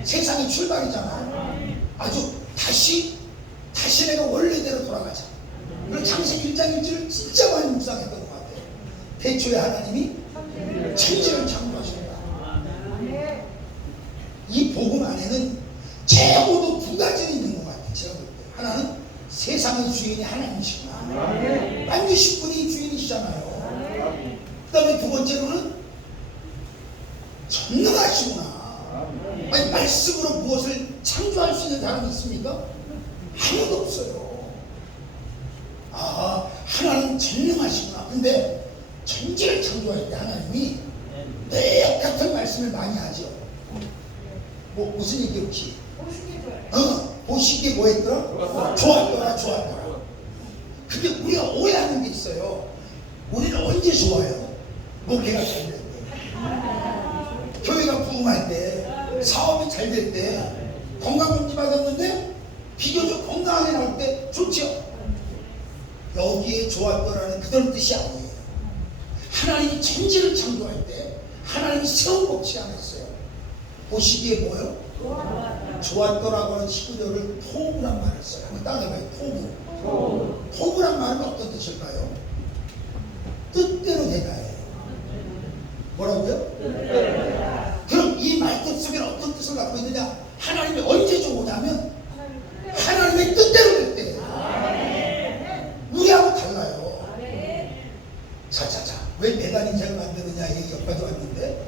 세상이 출발이잖아요. 아주 다시 내가 원래대로 돌아가자. 그리고 창세기 1장 1절을 진짜 많이 묵상했던 것 같아요. 태초에 하나님이 천지를 창조하셨다. 이 복음 안에는 최고도 두 가지는 있는 것 같아요. 제가 볼 때. 하나는 세상의 주인이 하나님이시구나. 반드시 분이 주인이시잖아요. 그 다음에 두 번째로는 전능하시구나. 아니 말씀으로 무엇을 창조할 수 있는 사람이 있습니까? 아무도 없어요. 아 하나님 전능하시구나. 근데 천지를 창조할 때 하나님이 내 같은 말씀을 많이 하죠. 뭐 무슨 얘기 혹시? 보시기에 뭐 했더라? 좋았더라. 근데 우리가 오해하는 게 있어요. 우리는 언제 좋아요? 목회가 잘 될 때. 부흥할 때, 사업이 잘 될 때, 건강검진 받았는데 비교적 건강하게 나올 때 좋죠. 여기에 좋았더라는 그런 뜻이 아니에요. 하나님이 천지를 창조할 때 하나님이 새로운 법칙 안 했어요. 보시기에 뭐요? 좋았더라고 하는 히브리어를 토부란 말을 써요. 한번 따라해봐요. 토부. 토부란 말은 어떤 뜻일까요? 뜻대로 되다예요. 뭐라고요? 그럼 이 말뜻 속에 어떤 뜻을 갖고 있느냐? 하나님이 언제 좋으냐면 하나님의 뜻대로 될 때예요. 우리하고 달라요. 자자자, 왜 배단 인생을 만드느냐 얘기 여기까지 왔는데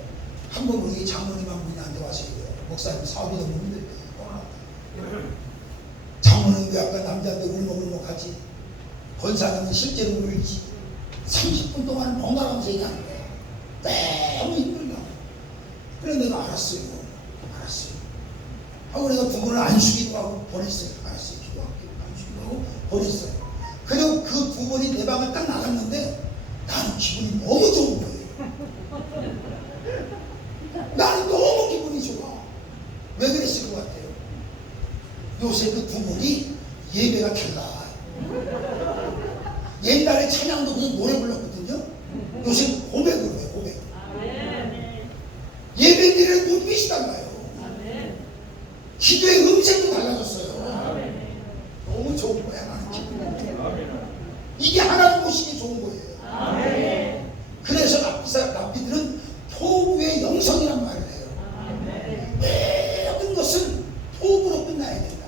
한번 우리 장모님 한 분이 나한테 와서 이래요. 목사님 사업이 너무 힘들대. 장모님도 약간 남자인데 울먹울먹하지. 권사님은 실제로 울지. 30분 동안 번갈아가면서 얘기하는 거야. 너무 힘들다. 그래 내가 알았어요. 하고 내가 두 분을 안수기도 하고 보냈어요. 알았어요. 기도할게요. 안수기도 하고 보냈어요. 그리고 그 두 분이 내 방을 딱 나갔는데 나는 기분이 너무 좋은 거예요. 나는 너무 기분이 좋아. 왜 그랬을 것 같아요? 요새 그 두 분이 예배가 달라. 옛날에 찬양도 그냥 노래 불렀거든요. 요새 고백으로 해요. 고백. 예배 드리는 눈빛이 달라요. 기도의 음색도 달라졌어요. 너무 좋은 거야. 나는 기분이. 이게 하나님 보시기에 좋은 거예요. 그래서 랍비들은 토부의 영성이란 말을 해요. 모든 것은 토부로 끝나야 된다.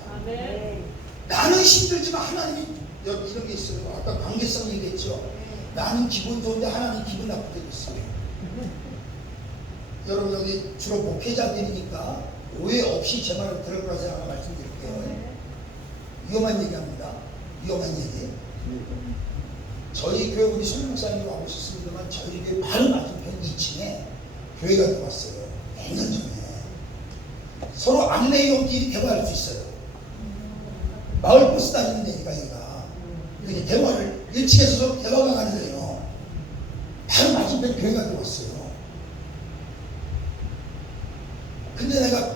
나는 힘들지만 하나님이 여기 이런 게 있어요. 아까 관계성 얘기했죠. 나는 기분 좋은데 하나님 기분 나쁠 때도 있어요. 여러분 여기 주로 목회자들이니까 오해 없이 제 말을 들을 거라 제가 말씀드릴게요. 위험한 얘기합니다. 위험한 얘기. 저희 교회 우리 손 목사님 와보셨습니다만 저희 교회 바로 맞은편 2층에 교회가 들어왔어요. 몇 년 전에. 서로 안내용끼리 대화할 수 있어요. 마을 버스 다니는 데니까 얘가. 이렇게 대화를 1층에서 서로 대화가 가능해요. 바로 맞은편 교회가 들어왔어요. 근데 내가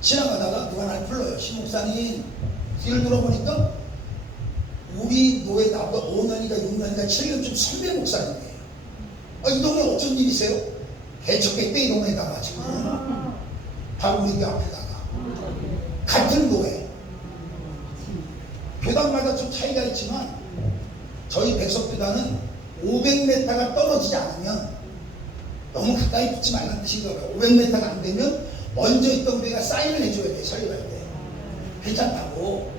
지나가다가 누가 날 불러요. 신목사님. 뒤를 돌아보니까 우리 노예 나보다 5년이가 6년이가 7년쯤 선배 목사님이에요. 이 동네 어쩐 일이세요? 개척회 때 이 동네에다가 지금 바로 우리 교 앞에다가 같은 노예. 교단마다 좀 차이가 있지만 저희 백석교단은 500m가 떨어지지 않으면 너무 가까이 붙지 말라는 뜻인가 봐요. 500m가 안 되면 먼저 있던 우리가 사인을 해줘야 돼. 설립할 때 괜찮다고.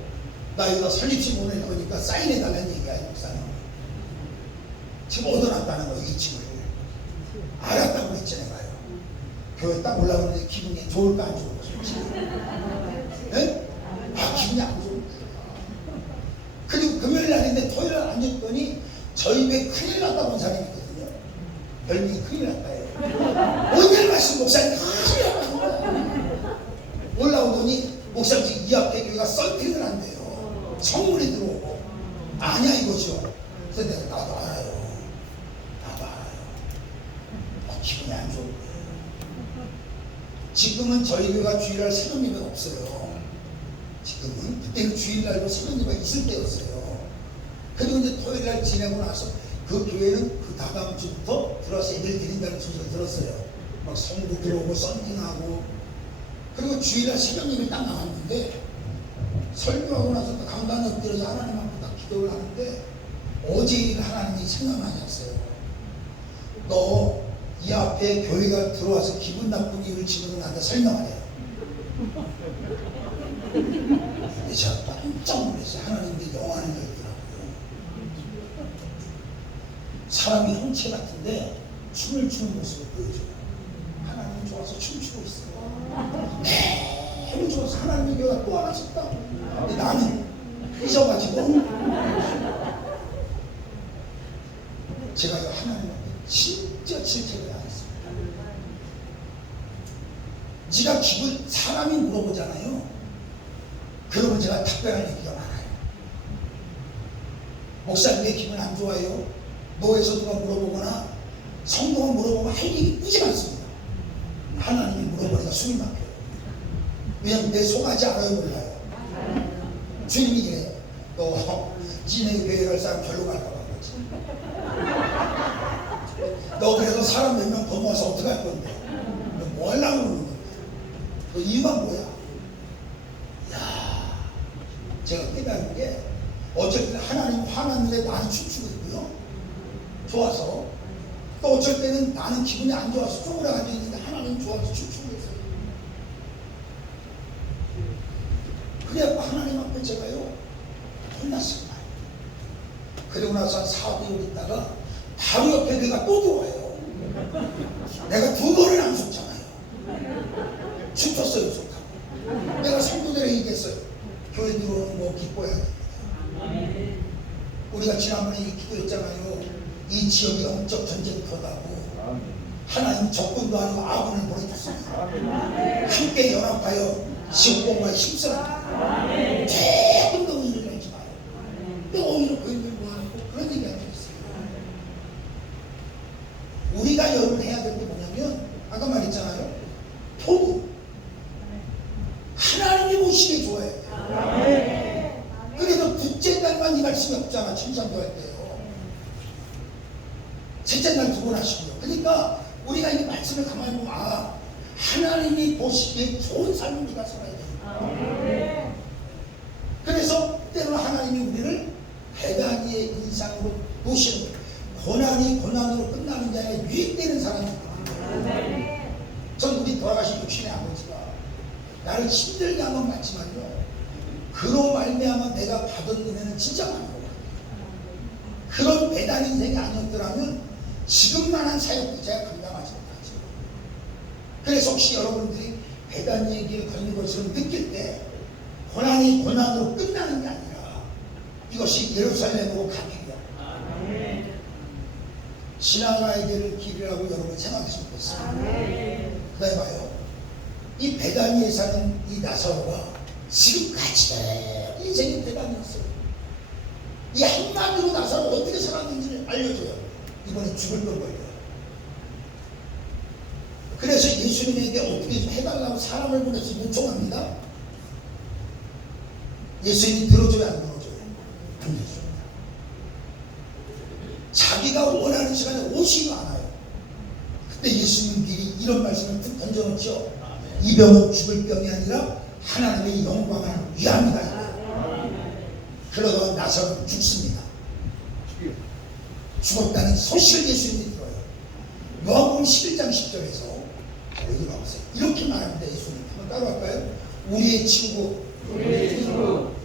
나 여기다 설립식 보낼 거니까 사인해달라는 얘기야. 목사는 지금 얻어놨다는 거. 2층을 알았다고 했잖아요. 교회 딱 올라오는데 기분이 좋을까 안 좋을까 솔직히. 네? 기분이 안 좋을까. 그리고 금요일 날인데 토요일 날 앉았더니 저희 교회 큰일 났다고 한 사람이 있거든요. 별명이 큰일 났다예요. 오늘 말씀 목사님 큰일 났다는 거야. 올라오더니 목사님 이 앞에 교회가 썬팅을 한대요. 성물이 들어오고. 아니야 이거죠. 그래서 내가 나도 알아요. 기분이 안 좋은 거예요. 지금은 저희 교회가 주일날 새벽 예배가 없어요. 지금은. 그때는 주일날도 새벽 예배가 있을 때였어요. 그리고 이제 토요일날 지내고 나서 그 교회는 그 다다음 주부터 들어와서 애들 드린다는 소식을 들었어요. 막 성도 들어오고 썬팅하고. 그리고 주일날 새벽 예배 딱 나왔는데 설교하고 나서 강단에 엎드려서 하나님 앞에 딱 기도를 하는데 어제 일을 하나님이 생각나지 않았어요. 너 이 앞에 교회가 들어와서 기분 나쁜 이유를 지금 나한테 설명하래요. 근데 제가 깜짝 놀랐어요. 하나님께 영안을 열더라고요. 사람이 형체 같은데 춤을 추는 모습을 보여줘요. 하나님 좋아서 춤추고 있어요. 너무 좋아서 하나님의 교회가 또 하나 싶다. 근데 나는 잊어가지고 제가 하나님 앞에 진짜 질책을 안 했습니다. 제가 기분, 사람이 물어보잖아요. 그러면 제가 답변할 얘기가 많아요. 목사님 왜 기분 안 좋아요? 노에서 누가 물어보거나 성도가 물어보면 할 얘기 꾸지 않습니다. 하나님이 물어보니까 숨이 막혀요. 왜냐면 내 송아지 알아요 몰라요? 주님이 이래요. 너 지네 교회 갈 사람 절로 갈까 봐 그렇지. 너 그래서 사람 몇 명 더 모아서 어떡할 건데? 너 뭐 하려고 그러는 건데? 너 이유가 뭐야? 야, 제가 깨달은 게 어쩔 때는 하나님 화났는데 나는 춤추고 있고요. 좋아서. 또 어쩔 때는 나는 기분이 안 좋아서 쪼그려 앉아 있는데 하나님 좋아서 춤추고 있어요. 그래갖고 하나님 앞에 제가요 혼났습니다. 그리고 나서 한 4개월 있다가 바로 옆에 내가 또 들어와요. 내가 2번을 안 속잖아요. 춤췄어요 속하고. 내가 성도들에게 얘기했어요. 교회 들어오는 거 기뻐야 됩니다. 우리가 지난번에 기도했잖아요. 이 지역이 영적 전쟁터라고. 하나님 적군도 아니고 아군을 보내셨습니다. 함께 연합하여 지역공부에 힘써라. 조금도 의의를 내지 마요. 또 오히려 교인들 모아놓고 그런 얘기 하고 있어요. 우리가 여러분 해야 될 게 뭐냐면 아까 말했잖아요. 포부 하나님이 보시기에 좋아해요. 그래서 둘째 날만 이 말씀이 없잖아. 천상교회 때요. 셋째 날 2번 하시고요. 그러니까 우리가 이 말씀을 가만히 보면 아 하나님이 보시기에 좋은 삶을 우리가 살아야 돼요. 그래서 때로는 하나님이 우리를 배단위의 인상으로 보시는 거예요. 고난이 고난으로 끝나는 게 아니라 유익되는 사람입니다. 전 우리 돌아가신 육신의 아버지가 나를 힘들게 한 건 맞지만요. 그로 말미암아 내가 받은 은혜는 진짜 많은 것 같아요. 그런 배단 인생이 아니었더라면 지금만한 사역도 제가 감당하지 못하죠. 그래서 혹시 여러분들이 배단 얘기를 걸린 것처럼 느낄 때 고난이 고난으로 끝나는 게 아니라 이것이 예루살렘으로 가기야. 신앙의 길이라고 여러분 생각했으면 좋겠어요. 그 다음에 봐요. 이 베다니에 사는 이 나사로가 지금까지 인생이 배단이었어요. 이 한마디로 나사로가 어떻게 살았는지를 알려줘요. 이번에 죽을 걸 걸려요. 그래서 예수님에게 어떻게 좀 해달라고 사람을 보내서 요청합니다. 예수님이 들어줘야 안 들어줘요? 안 들어줍니다. 자기가 원하는 시간에 오시지가 않아요. 그때 예수님 미리 이런 말씀을 툭 던져놓죠. 이 병은 죽을 병이 아니라 하나님의 영광을 위함이다. 그러다가 나사로는 죽습니다. 죽었다는 소식을 예수님이 들어요. 요한복음 11장 10절에서 여기 나오세요. 이렇게 말합니다. 예수님 한번 따라갈까요? 우리의 친구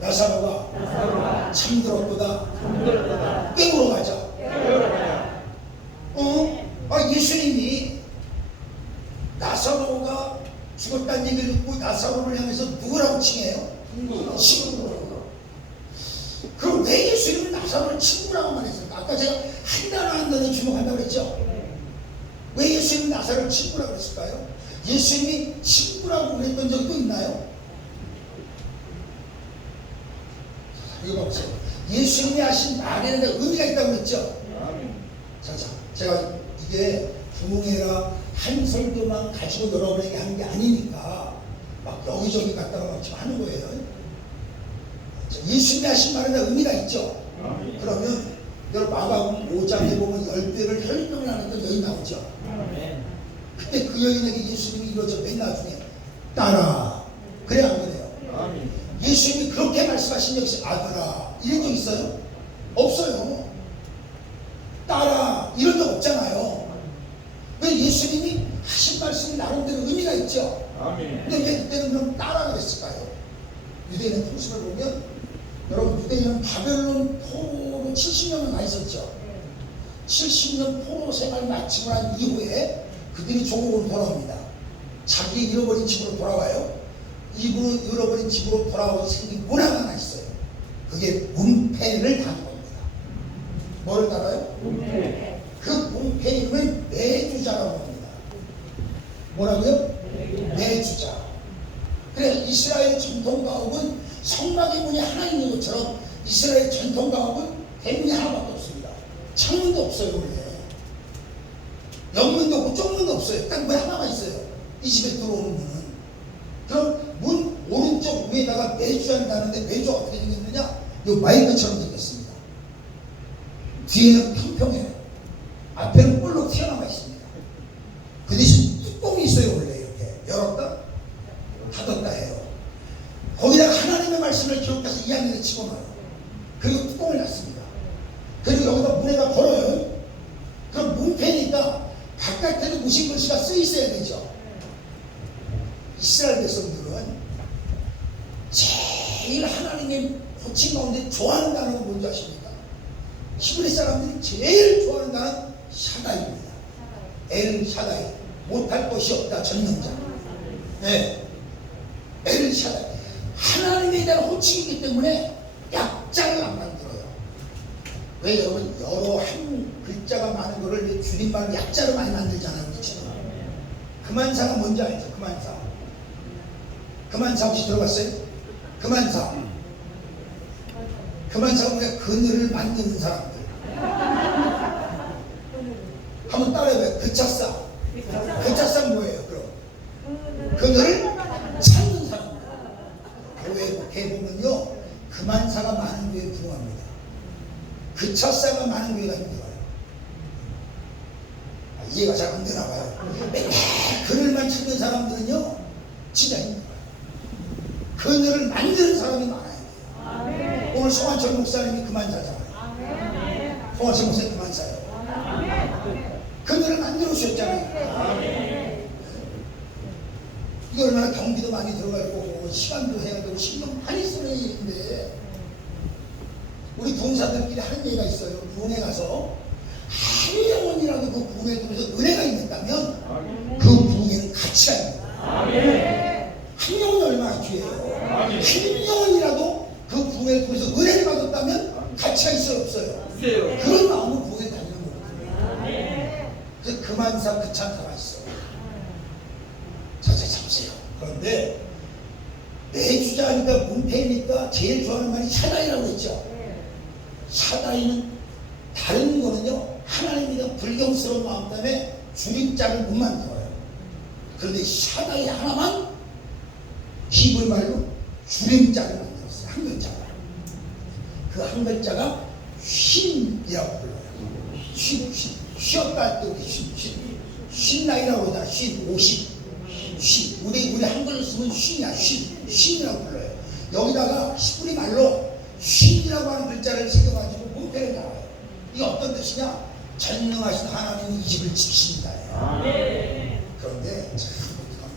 나사로가 잠들었도다. 깨우러 가자. 예수님이 나사로가 죽었다는 얘기를 듣고 나사로를 향해서 누구라고 칭해요? 친구라고. 그럼 왜 예수님은 나사로를 친구라고 말했을까? 아까 제가 한 단어에 주목한다고 했죠? 왜 예수님은 나사로를 친구라고 했을까요? 예수님이 친구라고 그랬던 적도 있나요? 이거 보세요. 예수님이 하신 말에는 의미가 있다고 그랬죠? 자, 제가 이게 부흥회라 한 설교만 가지고 여러분에게 하는 게 아니니까 막 여기저기 갔다가 막 지금 하는 거예요. 예수님이 하신 말에는 의미가 있죠? 그러면 여러분 마가복음 5장에 보면 10배를 혈병을 하는 여인 나오죠? 그때 그 여인에게 예수님이 이러죠. 맨 나중에 따라. 그래 안 그래요? 예수님이 그렇게 말씀하신 적 있어요? 아들아 이런 적 있어요? 없어요. 따라 이런 적 없잖아요. 왜 예수님이 하신 말씀이 나름대로 의미가 있죠? 근데 왜 그때는 그럼 따라 그랬을까요? 유대인의 통신을 보면 여러분 유대인은 바벨론 포로로 70년을 가 있었죠. 70년 포로 생활 마치고 난 이후에 그들이 조국으로 돌아옵니다. 자기 잃어버린 집으로 돌아와요. 잃어버린 집으로 돌아오고 생긴 문화가 하나 있어요. 그게 문패를 다는 겁니다. 뭐를 달아요? 문패. 그 문패 이름을 내주자라고 합니다. 뭐라고요? 내주자. 그래서 이스라엘 전통가옥은 성막의 문이 하나 있는 것처럼 이스라엘 전통가옥은 대문이 하나밖에 없습니다. 창문도 없어요. 원래. 옆문도 없고 쪽문도 없어요. 딱 문 하나만 있어요. 이 집에 들어오는 문은. 그럼 문 오른쪽 위에다가 매주잔이 다는데 매주가 어떻게 생겼느냐? 이 마이크처럼 생겼습니다. 뒤에는 평평해요. 앞에는 볼록 튀어나와 있습니다. 그 대신 뚜껑이 있어요. 원래 이렇게 열었다 닫았다 해요. 거기다가 하나님의 말씀을 기록해서 이 안에 집어넣어요. 그리고 뚜껑을 닫습니다. 그리고 여기다 문에다 걸어요. 그럼 문패니까 바깥에도 무슨 글씨가 쓰여 있어야 되죠. 이스라엘 백성들은 제일 하나님의 호칭 가운데 좋아하는 단어가 뭔지 아십니까? 히브리 사람들이 제일 좋아하는 단어는 샤다이입니다. 엘 샤다이, 못할 것이 없다 전능자. 네, 엘 샤다이. 하나님에 대한 호칭이기 때문에 약자를 안 만들어요. 왜 여러분 여러 한 글자가 많은 거를 줄임말 약자를 많이 만들잖아요. 그렇죠? 그만사가 뭔지 알죠? 그만사. 그만사 혹시 들어봤어요? 그만사. 그만사가 뭐냐? 그늘을 만드는 사람들. 한번 따라해봐요. 그차싸. 그차싸 뭐예요? 그럼 그늘을 찾는 사람들. 교회 보면요, 그만사가 많은 교회에 부흥합니다. 그차싸가 많은 교회가 힘들어요. 이해가 잘 안 되나 봐요. 맨날 그늘만 찾는 사람들은요 진짜 힘들어요. 그늘을 만드는 사람이 많아야 돼요. 오늘 송환철 목사님이 그만사잖아요. 송환철 목사님 그만사요. 그늘을 만들어 주셨잖아요. 이게 얼마나 경비도 많이 들어갈 거고 시간도 해야 되고 신경 많이 쓰는 일인데, 우리 부흥사들끼리 하는 얘기가 있어요. 부흥에 가서 한 영혼이라도 그 부흥에 통해서 은혜가 있다면 그 부흥에는 가치가 있는 거예요. 한 영혼이 얼마나 귀해요. 한 영혼이라도 그 부흥에 통해서 은혜를 받았다면 가치가 있어요 없어요? 그런 마음으로 부흥에 다니는 거거든요. 그래서 그만사 그찬사가 있어. 자세 잡으세요. 그런데 내주자니까 문패니까 제일 좋아하는 말이 샤다이라고 했죠. 샤다이는 다른 거는요 하나님이랑 불경스러운 마음 때문에 줄임자를 못 만들어요. 그런데 샤다이 하나만 히브리 말로 줄임자를 만들었어요. 한 글자가. 그 한 글자가 쉰이라고 불러요. 쉬었다 할 때 우리 쉰나이라고 하잖아. 50 우리 한글로 쓰면 쉰이야. 쉰이라고 불러요. 여기다가 히브리 말로 쉰이라고 하는 글자를 새겨가지고 문패를 달아요. 이게 어떤 뜻이냐? 전능하신 하나님이 이 집을 지키신다. 그런데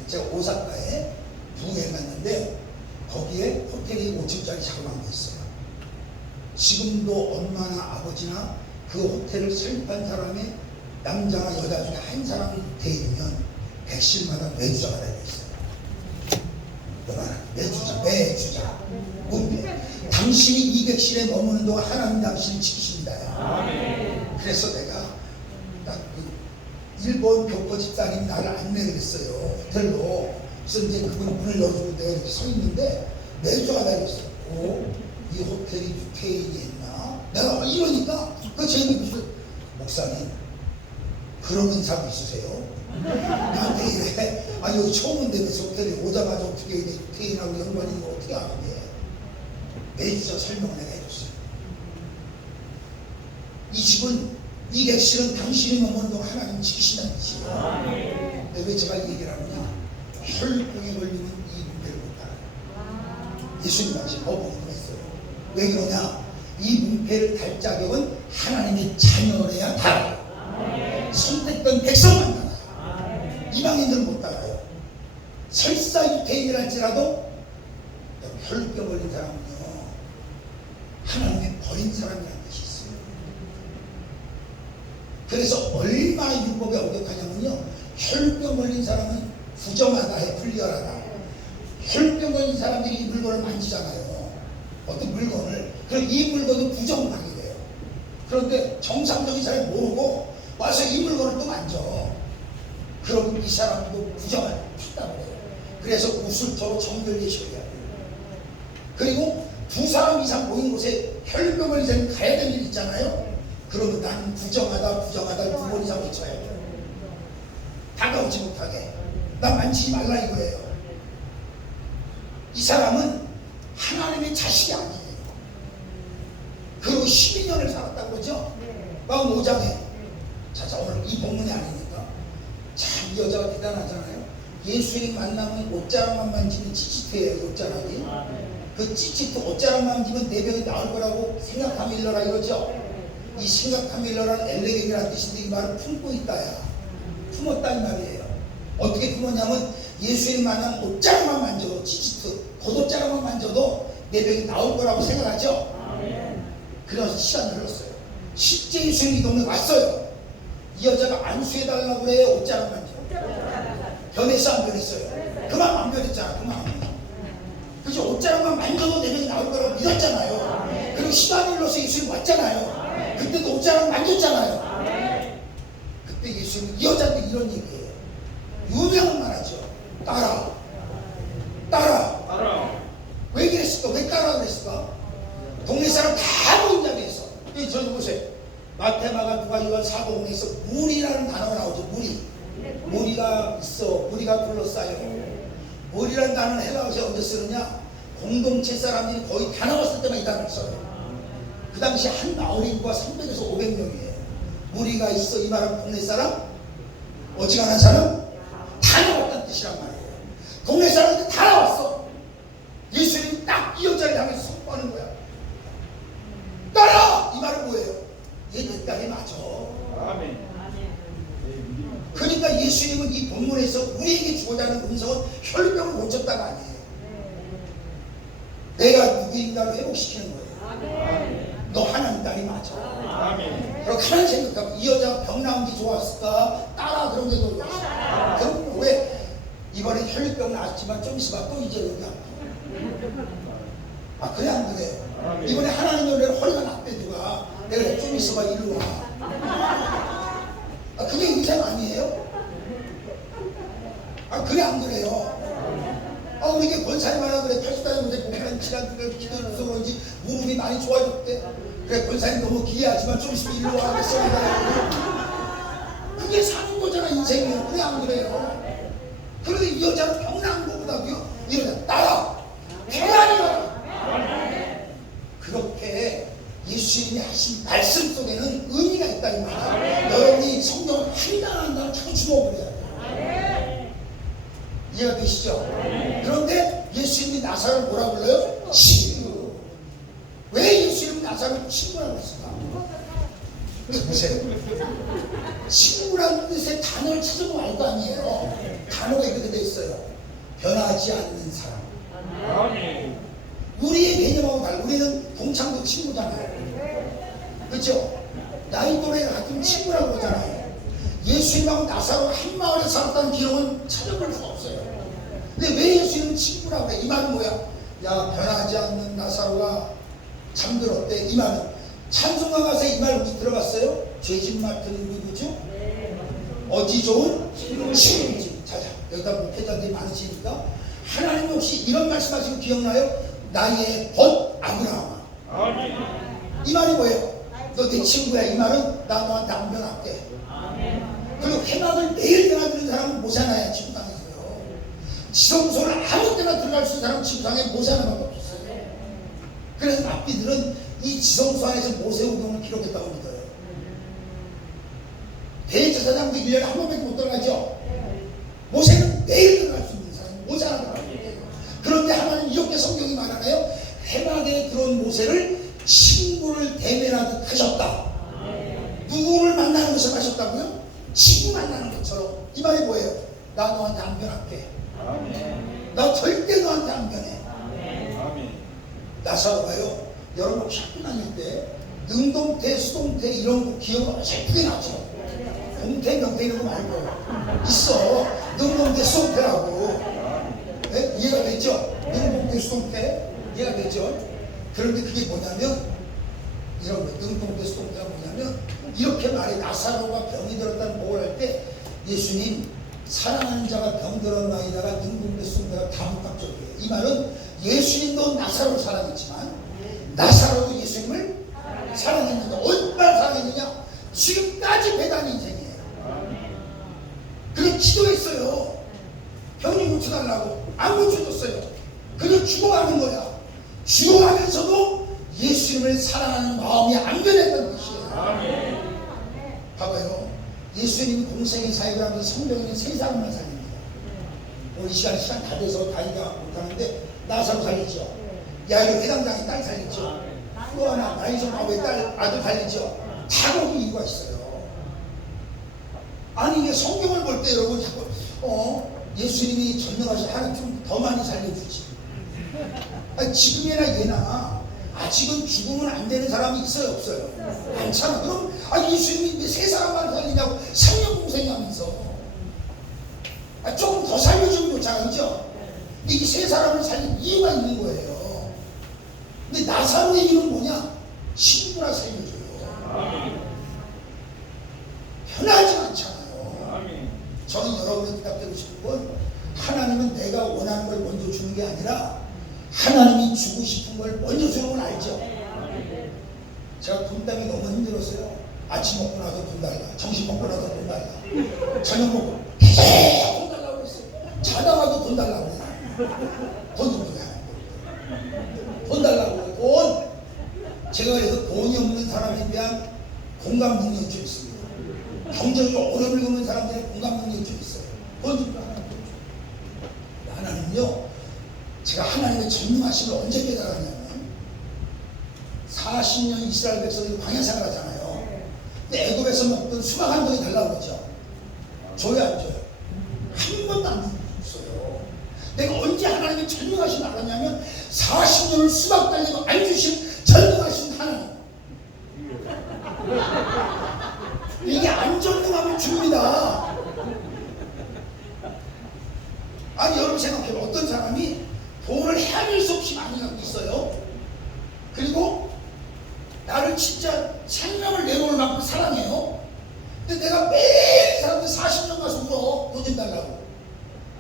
제가 오사카에 부흥회 갔는데 거기에 호텔이 5층짜리 자그마한 게 있어요. 지금도 엄마나 아버지나 그 호텔을 설립한 사람이 남자나 여자 중에 한 사람이 되면 객실마다 매주자가 달려있어요. 매주자 문패. 당신이 이 객실에 머무는 동안 하나님 당신을 지키십니다. 그래서 내가 딱 그 일본 교포 집사님이 나를 안내를 했어요. 호텔로. 그래서 이제 그분 문을 열어주고 내가 이렇게 서 있는데 매주자가 달려있어요. 이 호텔이 유태인이 있나? 내가 이러니까 그 제가 무슨 목사님 그런 사람 있으세요? 나한테 이래. 아니 여기 처음 온데 왜 호텔에 오자마자 어떻게 유태인하고 연관이 있는 거 어떻게 아는데? 매주자 설명을 내가 해줬어요. 이 집은 이 객실은 당신이 머무는 동안 하나님 지키신다는 뜻이에요. 근데 왜 제가 이 얘기를 하느냐? 혈병에 걸리면 이 문패를 못 달아요. 예수님 당시 거부를 했어요. 왜 그러냐? 이 문패를 달 자격은 하나님의 자녀래야 달아요. 선택된 백성만 달아요. 이방인들은 못 달아요. 설사 유태인이랄지라도 혈병 걸린 사람은요 하나님의 버린 사람이라는 뜻이 있어요. 그래서 얼마나 율법에 어격하냐면요, 혈병 걸린 사람은 부정하다 해, 불리하다. 혈병 걸린 사람들이 이 물건을 만지잖아요. 어떤 물건을. 그럼 이 물건은 부정을 하게 돼요. 그런데 정상적인 사람이 모르고 와서 이 물건을 또 만져. 그럼 이 사람도 부정을 한다고 해요. 그래서 우술토로 정결례식을 해야 돼요. 그리고 두 사람 이상 모인 곳에 혈병 걸린 사람이 가야 되는 일 있잖아요. 그러면 나는 부정하다 두 번 이상 외쳐야 돼요. 다가오지 못하게. 나 만지지 말라 이거예요. 이 사람은 하나님의 자식이 아니에요. 그리고 12년을 살았다고 그러죠? 마음 5장에. 자, 오늘 이 본문이 아니니까. 참, 이 여자가 대단하잖아요. 예수님 만나면 옷자락만 만지면 찌릿해요, 옷자락이. 그 찌릿 옷자락만 만지면 내 병이 나을 거라고 생각하밀러라 이거죠? 이 생각하밀러라는 엘레겐이라는 뜻인데 이 말은 품고 있다야. 품었다 이 말이에요. 어떻게 품었냐면 예수님 만나면 옷자락만 만져도 찌릿, 겉옷자락만 만져도 내 병이 나을 거라고 생각하죠? 그래서 시간이 흘렀어요. 실제 예수님이 동네에 왔어요. 이 여자가 안수해달라고 그래요? 옷자락 만져? 변했어 안 변했어요? 그만 안 변했잖아. 그만. 그죠? 옷자락만 만져도 내 병이 나올 거라고 믿었잖아요. 그리고 시간이 흘러서 예수님 왔잖아요. 그때도 옷자락 만졌잖아요. 그때 예수님 이 여자한테 이런 얘기예요. 유명한 말하죠. 따라. 왜 그랬을까? 왜 따라 그랬을까? 동네 사람 다 모인 자리에서. 저도 보세요. 마태, 마가, 누가, 요한, 사도행전에서 무리라는 단어가 나오죠. 무리가 있어. 무리가 둘러싸여. 무리라는 단어는 헬라어에서 언제 쓰느냐? 공동체 사람들이 거의 다 나왔을 때만 이 단어를 써요. 그 당시 한 마을 인구가 300에서 500명이에요. 무리가 있어. 이 말은 동네 사람? 어지간한 사람? 다 나왔다는 뜻이란 말이에요. 동네 사람들이 다 나왔어. 예수님이 딱 이 여자를 향해서 선포하는 거야. 따라! 이 말은 뭐예요? 얘 내 딸이 맞아. 아멘. 그러니까 예수님은 이 본문에서 우리에게 주고자 하는 음성은 혈병을 고쳤다가 아니에요. 내가 누구인가를 회복시키는 거예요. 너 하나님 딸이 맞아. 아멘. 그럼 가만히 생각하면 이 여자가 병 나은 게 좋았을까? 따라 그런 게 더 좋았어. 그럼 왜 이번에 혈병 나았지만 좀 있어봐 또 이제 여기 아파. 그래 안 그래요? 이번에 하나님 연애를 허리가 났대 누가. 내가 좀 있어봐 이리로 와. 그게 인생 아니에요? 그래 안 그래요? 우리 이게 권사님 하나 그래 80단에 그래 공간 질환 기도를 해서 그런지 무릎이 많이 좋아졌대. 그래 권사님 너무 기이하지만 좀 있으면 이리로 와 그랬어. 그게 사는 거잖아 인생이요. 그래 안 그래요? 그런데 이 여자는 병 나은 거보다도요 이 여자 따라 평안히 와라. 그렇게 예수님이 하신 말씀 속에는 의미가 있다 이 말이야. 여러분이 성경을 한 단 한 단을 자꾸 주목을 해야 돼요. 이해가 되시죠? 그런데 예수님이 나사로를 뭐라 불러요? 친구. 왜 예수님이 나사로를 친구라고 했을까? 보세요. 친구라는 뜻의 단어를 찾아보면 알 거 아니에요. 단어가 이렇게 돼 있어요. 변하지 않는 사람. 아멘. 우리의 개념하고 달라. 우리는 동창도 친구잖아요. 그렇죠? 나이 또래가 같은 친구라고 그러잖아요. 예수님하고 나사로 한 마을에 살았다는 기록은 찾아볼 수가 없어요. 근데 왜 예수님은 친구라고 그래? 이 말은 뭐야? 야 변하지 않는 나사로가 잠들었대. 이 말은 찬송가 가서 이 말 혹시 들어봤어요? 죄진 맡은 누구죠? 어디 좋은 친구지. 자자 여기다 목회자들이 많으시니까 하나님 혹시 이런 말씀하시는 거 기억나요? 나의 벗 아브라함아. 아멘. 이 말이 뭐예요? 너 내 친구야. 이 말은 나 너한테 안 변할게. 그리고 회막을 매일 드나드는 사람은 모세나야 지구상에서요. 지성소를 아무 때나 들어갈 수 있는 사람은 지구상에 모세나밖에 없었어요. 그래서 랍비들은 이 지성소 안에서 모세 운동을 기록했다고 믿어요. 대제사장도 1년에 한 번밖에 못 들어가죠. 모세는 매일 들어갈 수 있는 사람이 모세나라고 해요. 그런데 하나님 이렇게 성경이 말하네요. 회막에 들어온 모세를 친구를 대면하듯 하셨다. 누구를 만나는 것을 하셨다고요? 친구 만나는 것처럼. 이 말이 뭐예요? 나 너한테 안 변할게. 나 절대 너한테 안 변해. 아멘. 나사로가요. 여러분 혹시 학교 다닐 때 능동태, 수동태 이런 거 기억을 예쁘게 나죠. 동태, 명태 이런 거 말고 있어. 능동태, 수동태라고. 네? 이해가 됐죠? 능동태, 수동태 이해가 됐죠? 그런데 그게 뭐냐면 이런 거 능동태, 수동태가 뭐냐면 이렇게 말해. 나사로가 병이 들었다는 복을 할 때 예수님 사랑하는 자가 병 들었나이다가 능동태, 수동태가 다문학적이에요. 이 말은 예수님도 나사로를 사랑했지만 나사로도 예수님을 사랑했는데 얼마나 사랑했느냐? 지금까지 배단 인생이에요. 그래 기도했어요. 고쳐달라고 안 고쳐줬어요. 그저 죽어가는 거야. 죽어가면서도 예수님을 사랑하는 마음이 안 변했던 것이에요. 아멘. 봐봐요. 예수님이 공생의 사역을 하면서 성경에는 세 사람만 살립니다. 오늘 이 시간 다 돼서 다 얘기 못하는데 나사로 살리죠. 야이로 회당장의 딸 살리죠. 또 하나 나이선 아버의 딸 아들 살리죠. 다 거기 이유가 있어요. 아니 이게 성경을 볼 때 여러분 자꾸 예수님이 전능하신 하나님 좀 더 많이 살려주지. 아니, 지금이나 얘나 아직은 죽으면 안 되는 사람이 있어요 없어요? 많잖아. 그럼 예수님이 왜 세 사람만 살리냐고 3년 고생하면서 조금 더 살려주면 좋잖아, 그죠? 근데 이 세 사람을 살린 이유가 있는 거예요. 근데 나사로의 이유는 뭐냐? 친구라 살려줘요. 편하지 않잖아요. 저는 여러분의 부탁드리고 싶은 건 하나님은 내가 원하는 걸 먼저 주는 게 아니라 하나님이 주고 싶은 걸 먼저 주는 건 알죠? 제가 돈 때문에 너무 힘들었어요. 아침 먹고 나서 돈 달라, 점심 먹고 나서 돈 달라, 저녁 먹고 계속 돈 달라고 그랬어요. 자다가도 돈 달라고 그래요. 돈 좀 줘야 돈 달라고 그래요. 돈! 제가 그래서 돈이 없는 사람에 대한 공감 능력이 좀 있습니다. 경제적으로 어려움을 겪는 사람들의 공감 능력이 좀 있어요. 돈 좀 줘. 하나님은요, 제가 하나님의 전능하심을 언제 깨달았냐면 40년 이스라엘 백성들이 광야 생활하잖아요. 근데 애굽에서 먹던 수박 한 동이 달라고 그러죠. 줘요 안 줘요? 한 번도 안 줬어요. 내가 언제 하나님의 전능하심을 알았냐면 40년을 수박 달리고 안 주신 전능하신 하나님. 이게 안 전능하면 줍니다. 아니 여러분 생각해봐. 어떤 사람이 돈을 헤아릴 수 없이 많이 갖고 있어요. 그리고 나를 진짜 생명을 내놓을 만큼 사랑해요. 근데 내가 매일 사람들 40년 가서 울어. 돈 좀 달라고.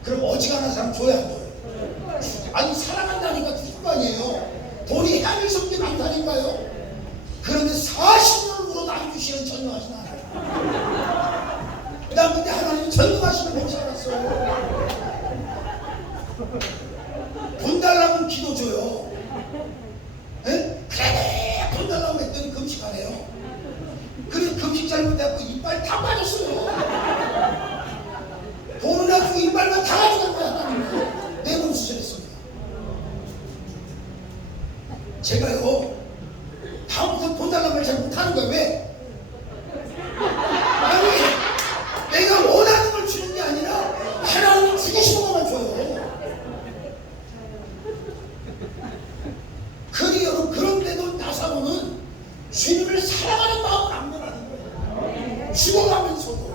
그럼 어지간한 사람 줘야 안 줘요? 아니 사랑한다니까 줄 거 아니에요. 돈이 헤아릴 수 없게 많다니까요. 그런데 40년을 울어도 안 주시는 전능하신 하나님. 난 그때 하나님이 전능하시는 걸 알았어요. 돈 달라면 기도 줘요. 에? 그래 돈 달라고 했더니 금식 안 해요. 그래 금식 잘못해갖고 이빨 다 빠졌어요. 돈을 가지고 이빨만 다 가져간 거야. 하나님은 내 몸 수술했습니다. 제가요 다음부터 돈 달라는 말 잘 못하는 거야. 왜? 아니 내가 원하는 걸 주는 게 아니라 하나님이 주고 싶은 것만 줘요. 그런데도 나사로는 주님을 사랑하는 마음을 안 변하는 거예요. 죽어가면서도.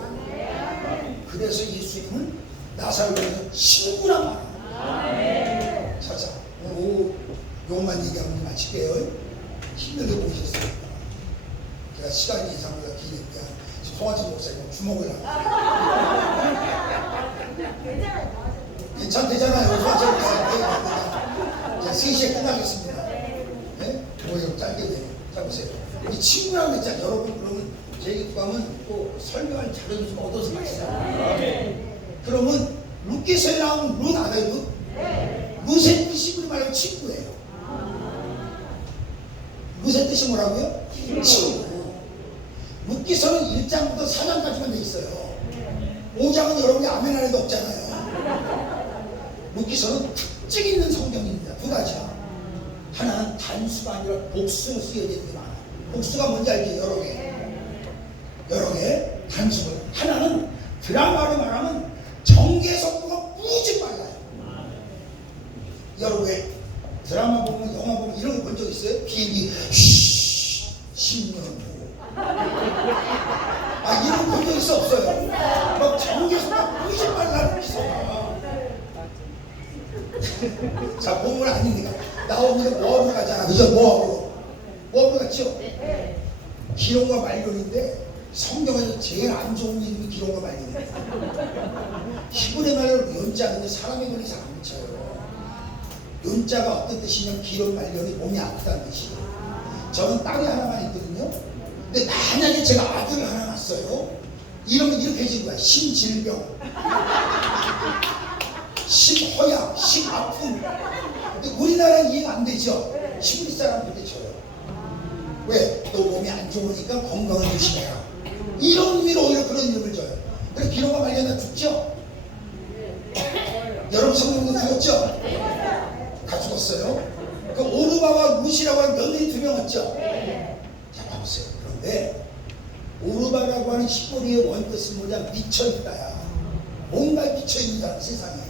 그래서 예수님은 나사로에서 친구라 말합니다. 자자, 요것만 얘기하면 마칠게요. 힘들게 보셨습니다. 제가 시간이 예상보다 기니까 송환천 목사님 주목을 하고. 괜찮대잖아요. 송환천 목사님. 자, 3시에 끝나겠습니다. 네? 뭐 짧게 돼요. 자 보세요. 이 친구라고 했잖아요. 여러분 그러면 제 얘기 가면 또 설명할 자료를 좀 얻어서 가시잖아요. 그러면 룻기서에 나오는 룻 알아요? 룻? 룻의 뜻이 우리 말로 친구예요. 룻의 뜻이 뭐라고요? 친구. 룻기서는 1장부터 4장까지만 돼 있어요. 5장은 여러분이 아멘 안에도 없잖아요. 룻기서는 특징 있는 성경입니다. 두 가지야. 하나는 단수가 아니라 복수로 쓰여져 있는 게 많아요. 복수가 뭔지 알죠? 여러 개 단수가. 하나는 드라마로 말하면 전개 속도가 무지 빨라요. 여러분 왜 드라마 보면 영화 보면 이런 거 본 적 있어요? 비행기 10년 후 이런 거 본 적 있어 없어요? 막 전개 속도가 무지 빨라요. 기사가. 자 보면 아닙니까? 나오면 모험을 가잖아. 그죠? 모험을 갔죠? 기록과 말론인데 성경에서 제일 안 좋은 이름이 기록과 말론이에요. 히브리 말로 연자인데 사람의 눈이 잘 안 쳐요. 연자가 어떤 뜻이냐면 기록 말론이 몸이 아프다는 뜻이에요. 저는 딸이 하나만 있거든요. 근데 만약에 제가 아들을 하나 낳았어요. 이러면 이렇게 해진 거야. 신질병. 심허약, 심아픔. 근데 우리나라는 이해가 안 되죠. 시골 사람들이 줘요. 왜? 또 몸이 안 좋으니까 건강을 조심해라. 이런 의미로 오히려 그런 이름을 줘요. 그래 비로가 말려나 죽죠? 여러분 성령도 죽었죠? 다 죽었어요. 그 오르바와 루시라고 하는 며느리 2명 왔죠? 자 봐보세요. 그런데 오르바라고 하는 히브리의 원뜻은 뭐냐? 미쳐있다야. 뭔가 미쳐있는 사람 세상에.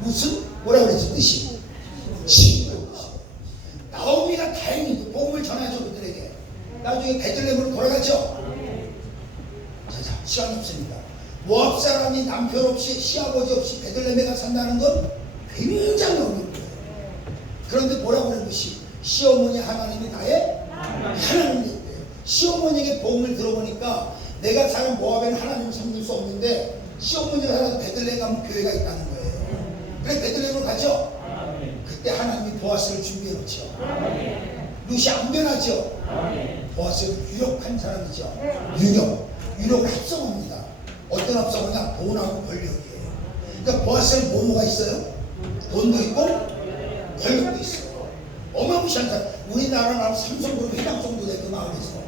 무슨? 뭐라 그랬지? 뜻이? 친구의 뜻이. 나오미가 다행히 복음을 전하죠 그들에게. 나중에 베들레헴으로 돌아가죠. 자, 시간이 없습니다. 모압 사람이 남편 없이 시아버지 없이 베들레헴에 가 산다는 건 굉장히 어려운 거예요. 그런데 뭐라고 하는 것이 시어머니 하나님이 나의 하나님이었대요. 시어머니에게 복음을 들어보니까 내가 사는 모압에는 하나님을 섬길 수 없는데 시어머니가 사는 베들레헴 가면 교회가 있다는 거예요. 그래 베들레헴으로 가죠. 그때 하나님이 보아스를 준비해 놓죠. 루시 안 변하죠. 보아스는 유력한 사람이죠. 유력을 합성합니다. 어떤 합성이냐? 돈하고 권력이에요. 그러니까 보아스는 뭐가 있어요? 돈도 있고 권력도 있어요. 어마무시한 사람. 우리나라는 삼성그룹 회장 정도 돼 그 마을에서.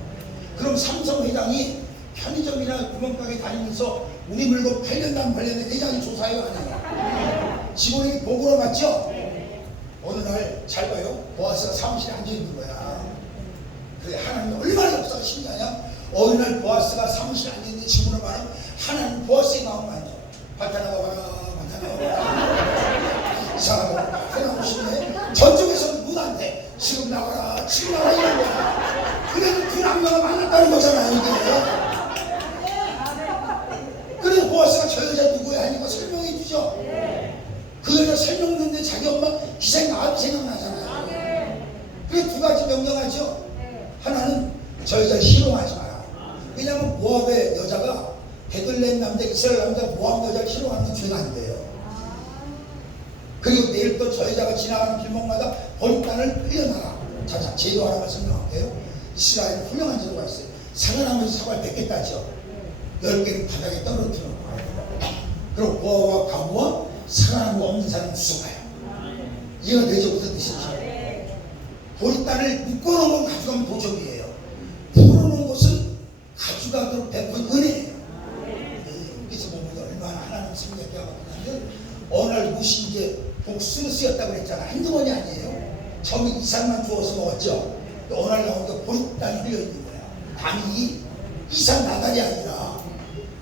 그럼 삼성 회장이 편의점이나 구멍가게 다니면서 우리 물건 8년도 안 팔렸는데 회장이 조사해요 안 해요? 직원에게 보고를 받죠? 어느 날 잘 봐요. 보아스가 사무실에 앉아있는 거야. 그래 하나님 얼마나 역사가 신기하냐? 어느 날 보아스가 사무실에 앉아있는데 질문을 말하면 하나님 보아스의 마음을 만져. 바타나가봐라 바타나가봐라. 이상하다. 하나님이시네. 저쪽에서는 문한테 지금 나와라 지금 나와라 이런 거야. 그래도 그 남녀가 만났다는 거잖아요 이게. 그래서 보아스가 저 여자 누구야 하니까 설명해 주죠. 그 여자 설명 듣는데 자기 엄마 기생 아들 생각나잖아요. 그게 2가지 명령하죠. 하나는 저 여자를 희롱하지 마라. 왜냐하면 모압의 여자가 베들레헴 남자, 이스라엘 남자, 모압 여자를 희롱하는 건 죄가 안 돼요. 그리고 내일 또 저 여자가 지나가는 길목마다 보리단을 흘려놔라. 자, 제도 하나만 설명할게요. 이스라엘은 훌륭한 제도가 있어요. 살아나면서 사과를 뱉겠다죠. 10개를 바닥에 떨어뜨려. 그리고 고아와 가부와 살아난 거 없는 사람은 죽어가요. 이해가 되죠? 무슨 뜻인지. 보리단을 묶어놓은 건 가져가면 도적이에요. 풀어놓은 것은 가져가도록 베푼 은혜예요. 그래서 보면 얼마나 하나님 생각이 하거든요. 어느 날 무시 이제 복수로 쓰였다고 그랬잖아. 한두 번이 아니에요. 처음에 이삭만 주워서 먹었죠. 어느 날 나오니까 보리단이 흘려있는 거야. 감히 이삭 나달이 아니라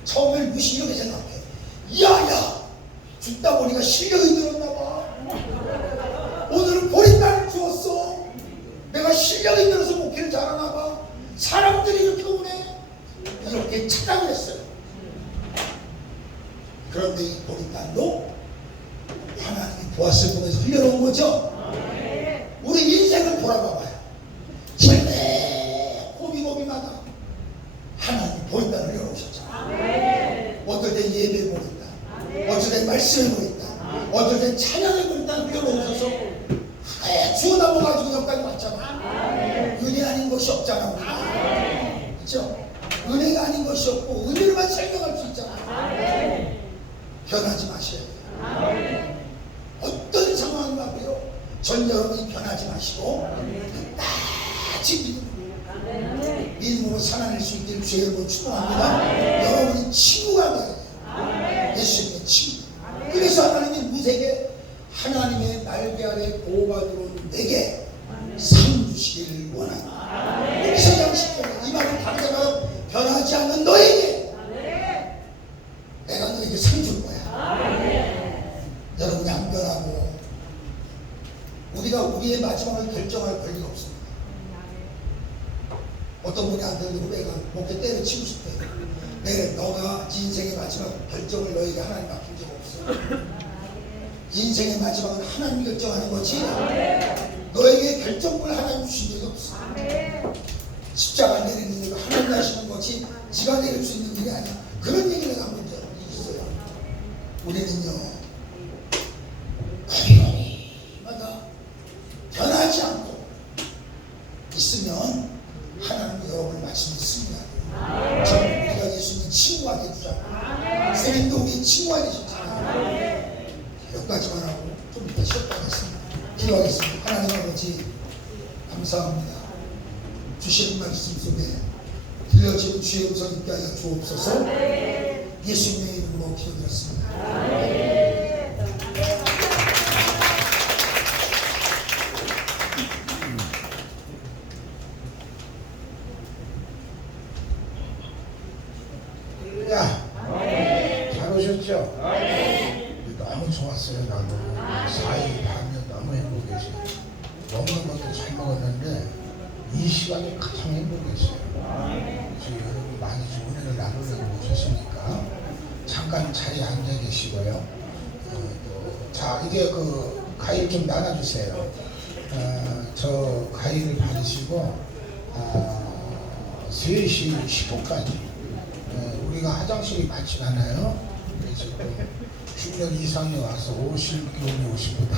처음에 무시 이렇게 생각해. 야야! 죽다 보니까 실력이 늘었나 봐. 오늘은 보리단을 주었어. 내가 실력이 늘어서 목회를 잘하나 봐. 사람들이 이렇게 오네. 이렇게 착각을 했어요. 그런데 이 보리단도 하나님이 보았을 뿐에서 흘려놓은 거죠. 우리 인생을 돌아봐봐요. 절대 고비고비마다 하나님이 보리단을 흘려놓으셨잖아요. 어떨 땐 예배 보리단, 어떨 땐 말씀을 보리단, 어떨 땐 찬양을 보리단 흘려놓으셔서 주워 담아가지고 여기까지 왔잖아. 은혜 아닌 것이 없잖아. 그렇죠? 은혜가 아닌 것이 없고 은혜로만 설명할 수 있잖아. 변하지 마셔야 돼요. 어떤 상황이 와도요. 전 여러분이 변하지 마시고 끝까지 믿음으로 살아낼 수 있기를 주의 여러분 축원합니다. 여러분이 친구가 되어야 돼요. 예수님의 친구. 그래서 하나님이 무세에게 하나님의 날개 아래 보호가 들어온 내게 상 주시기를 원한다. 여기서 양식적으로 이 말은 다르게 말하면 변하지 않는 너에게 내가 너에게 상 줄 거야. 여러분이 안 변하고 우리가 우리의 마지막을 결정할 권리가 없습니다. 어떤 분이 안 들고 내가 목에 때려치고 싶대. 너가 인생의 마지막 결정을 너에게 하나님 맡긴 적 없어. 인생의 마지막은 하나님이 결정하는 거지. 너에게 결정권을 하나님 주신 적이 없어. 십자가 내리는 일을 하나님 하시는 거지 지가 내릴 수 있는 일이 아니야. 그런 얘기를 내가 한번 있어요. 우리는요 거리마다 변하지 않고 있으면 하나님이 여러분을 마치 믿습니다. 우리가 예수님 친구가 되주잖아요. 세린도 우리 친구가 되셨잖아요. 기도하겠습니다. 하나님 아버지 감사합니다. 주시는 말씀 속에 들려지는 주의 음성 있게 하여 주옵소서. 예수님의 이름으로 기도드렸습니다. 할렐루야. 잘 오셨죠? 너무 좋았어요. 나도 4일 반면 너무 행복했어요. 먹는 것도 잘 먹었는데 이 시간이 가장 행복했어요. 그래서 여러분 많이 좀 은혜를 나누려고 오셨으니까 잠깐 자리에 앉아 계시고요. 자, 이제 그 가일 좀 나눠주세요. 저 가일을 받으시고 3시 10분까지 우리가 화장실이 많지 않아요. 그래서 중년 이상이 와서 50개월이 50분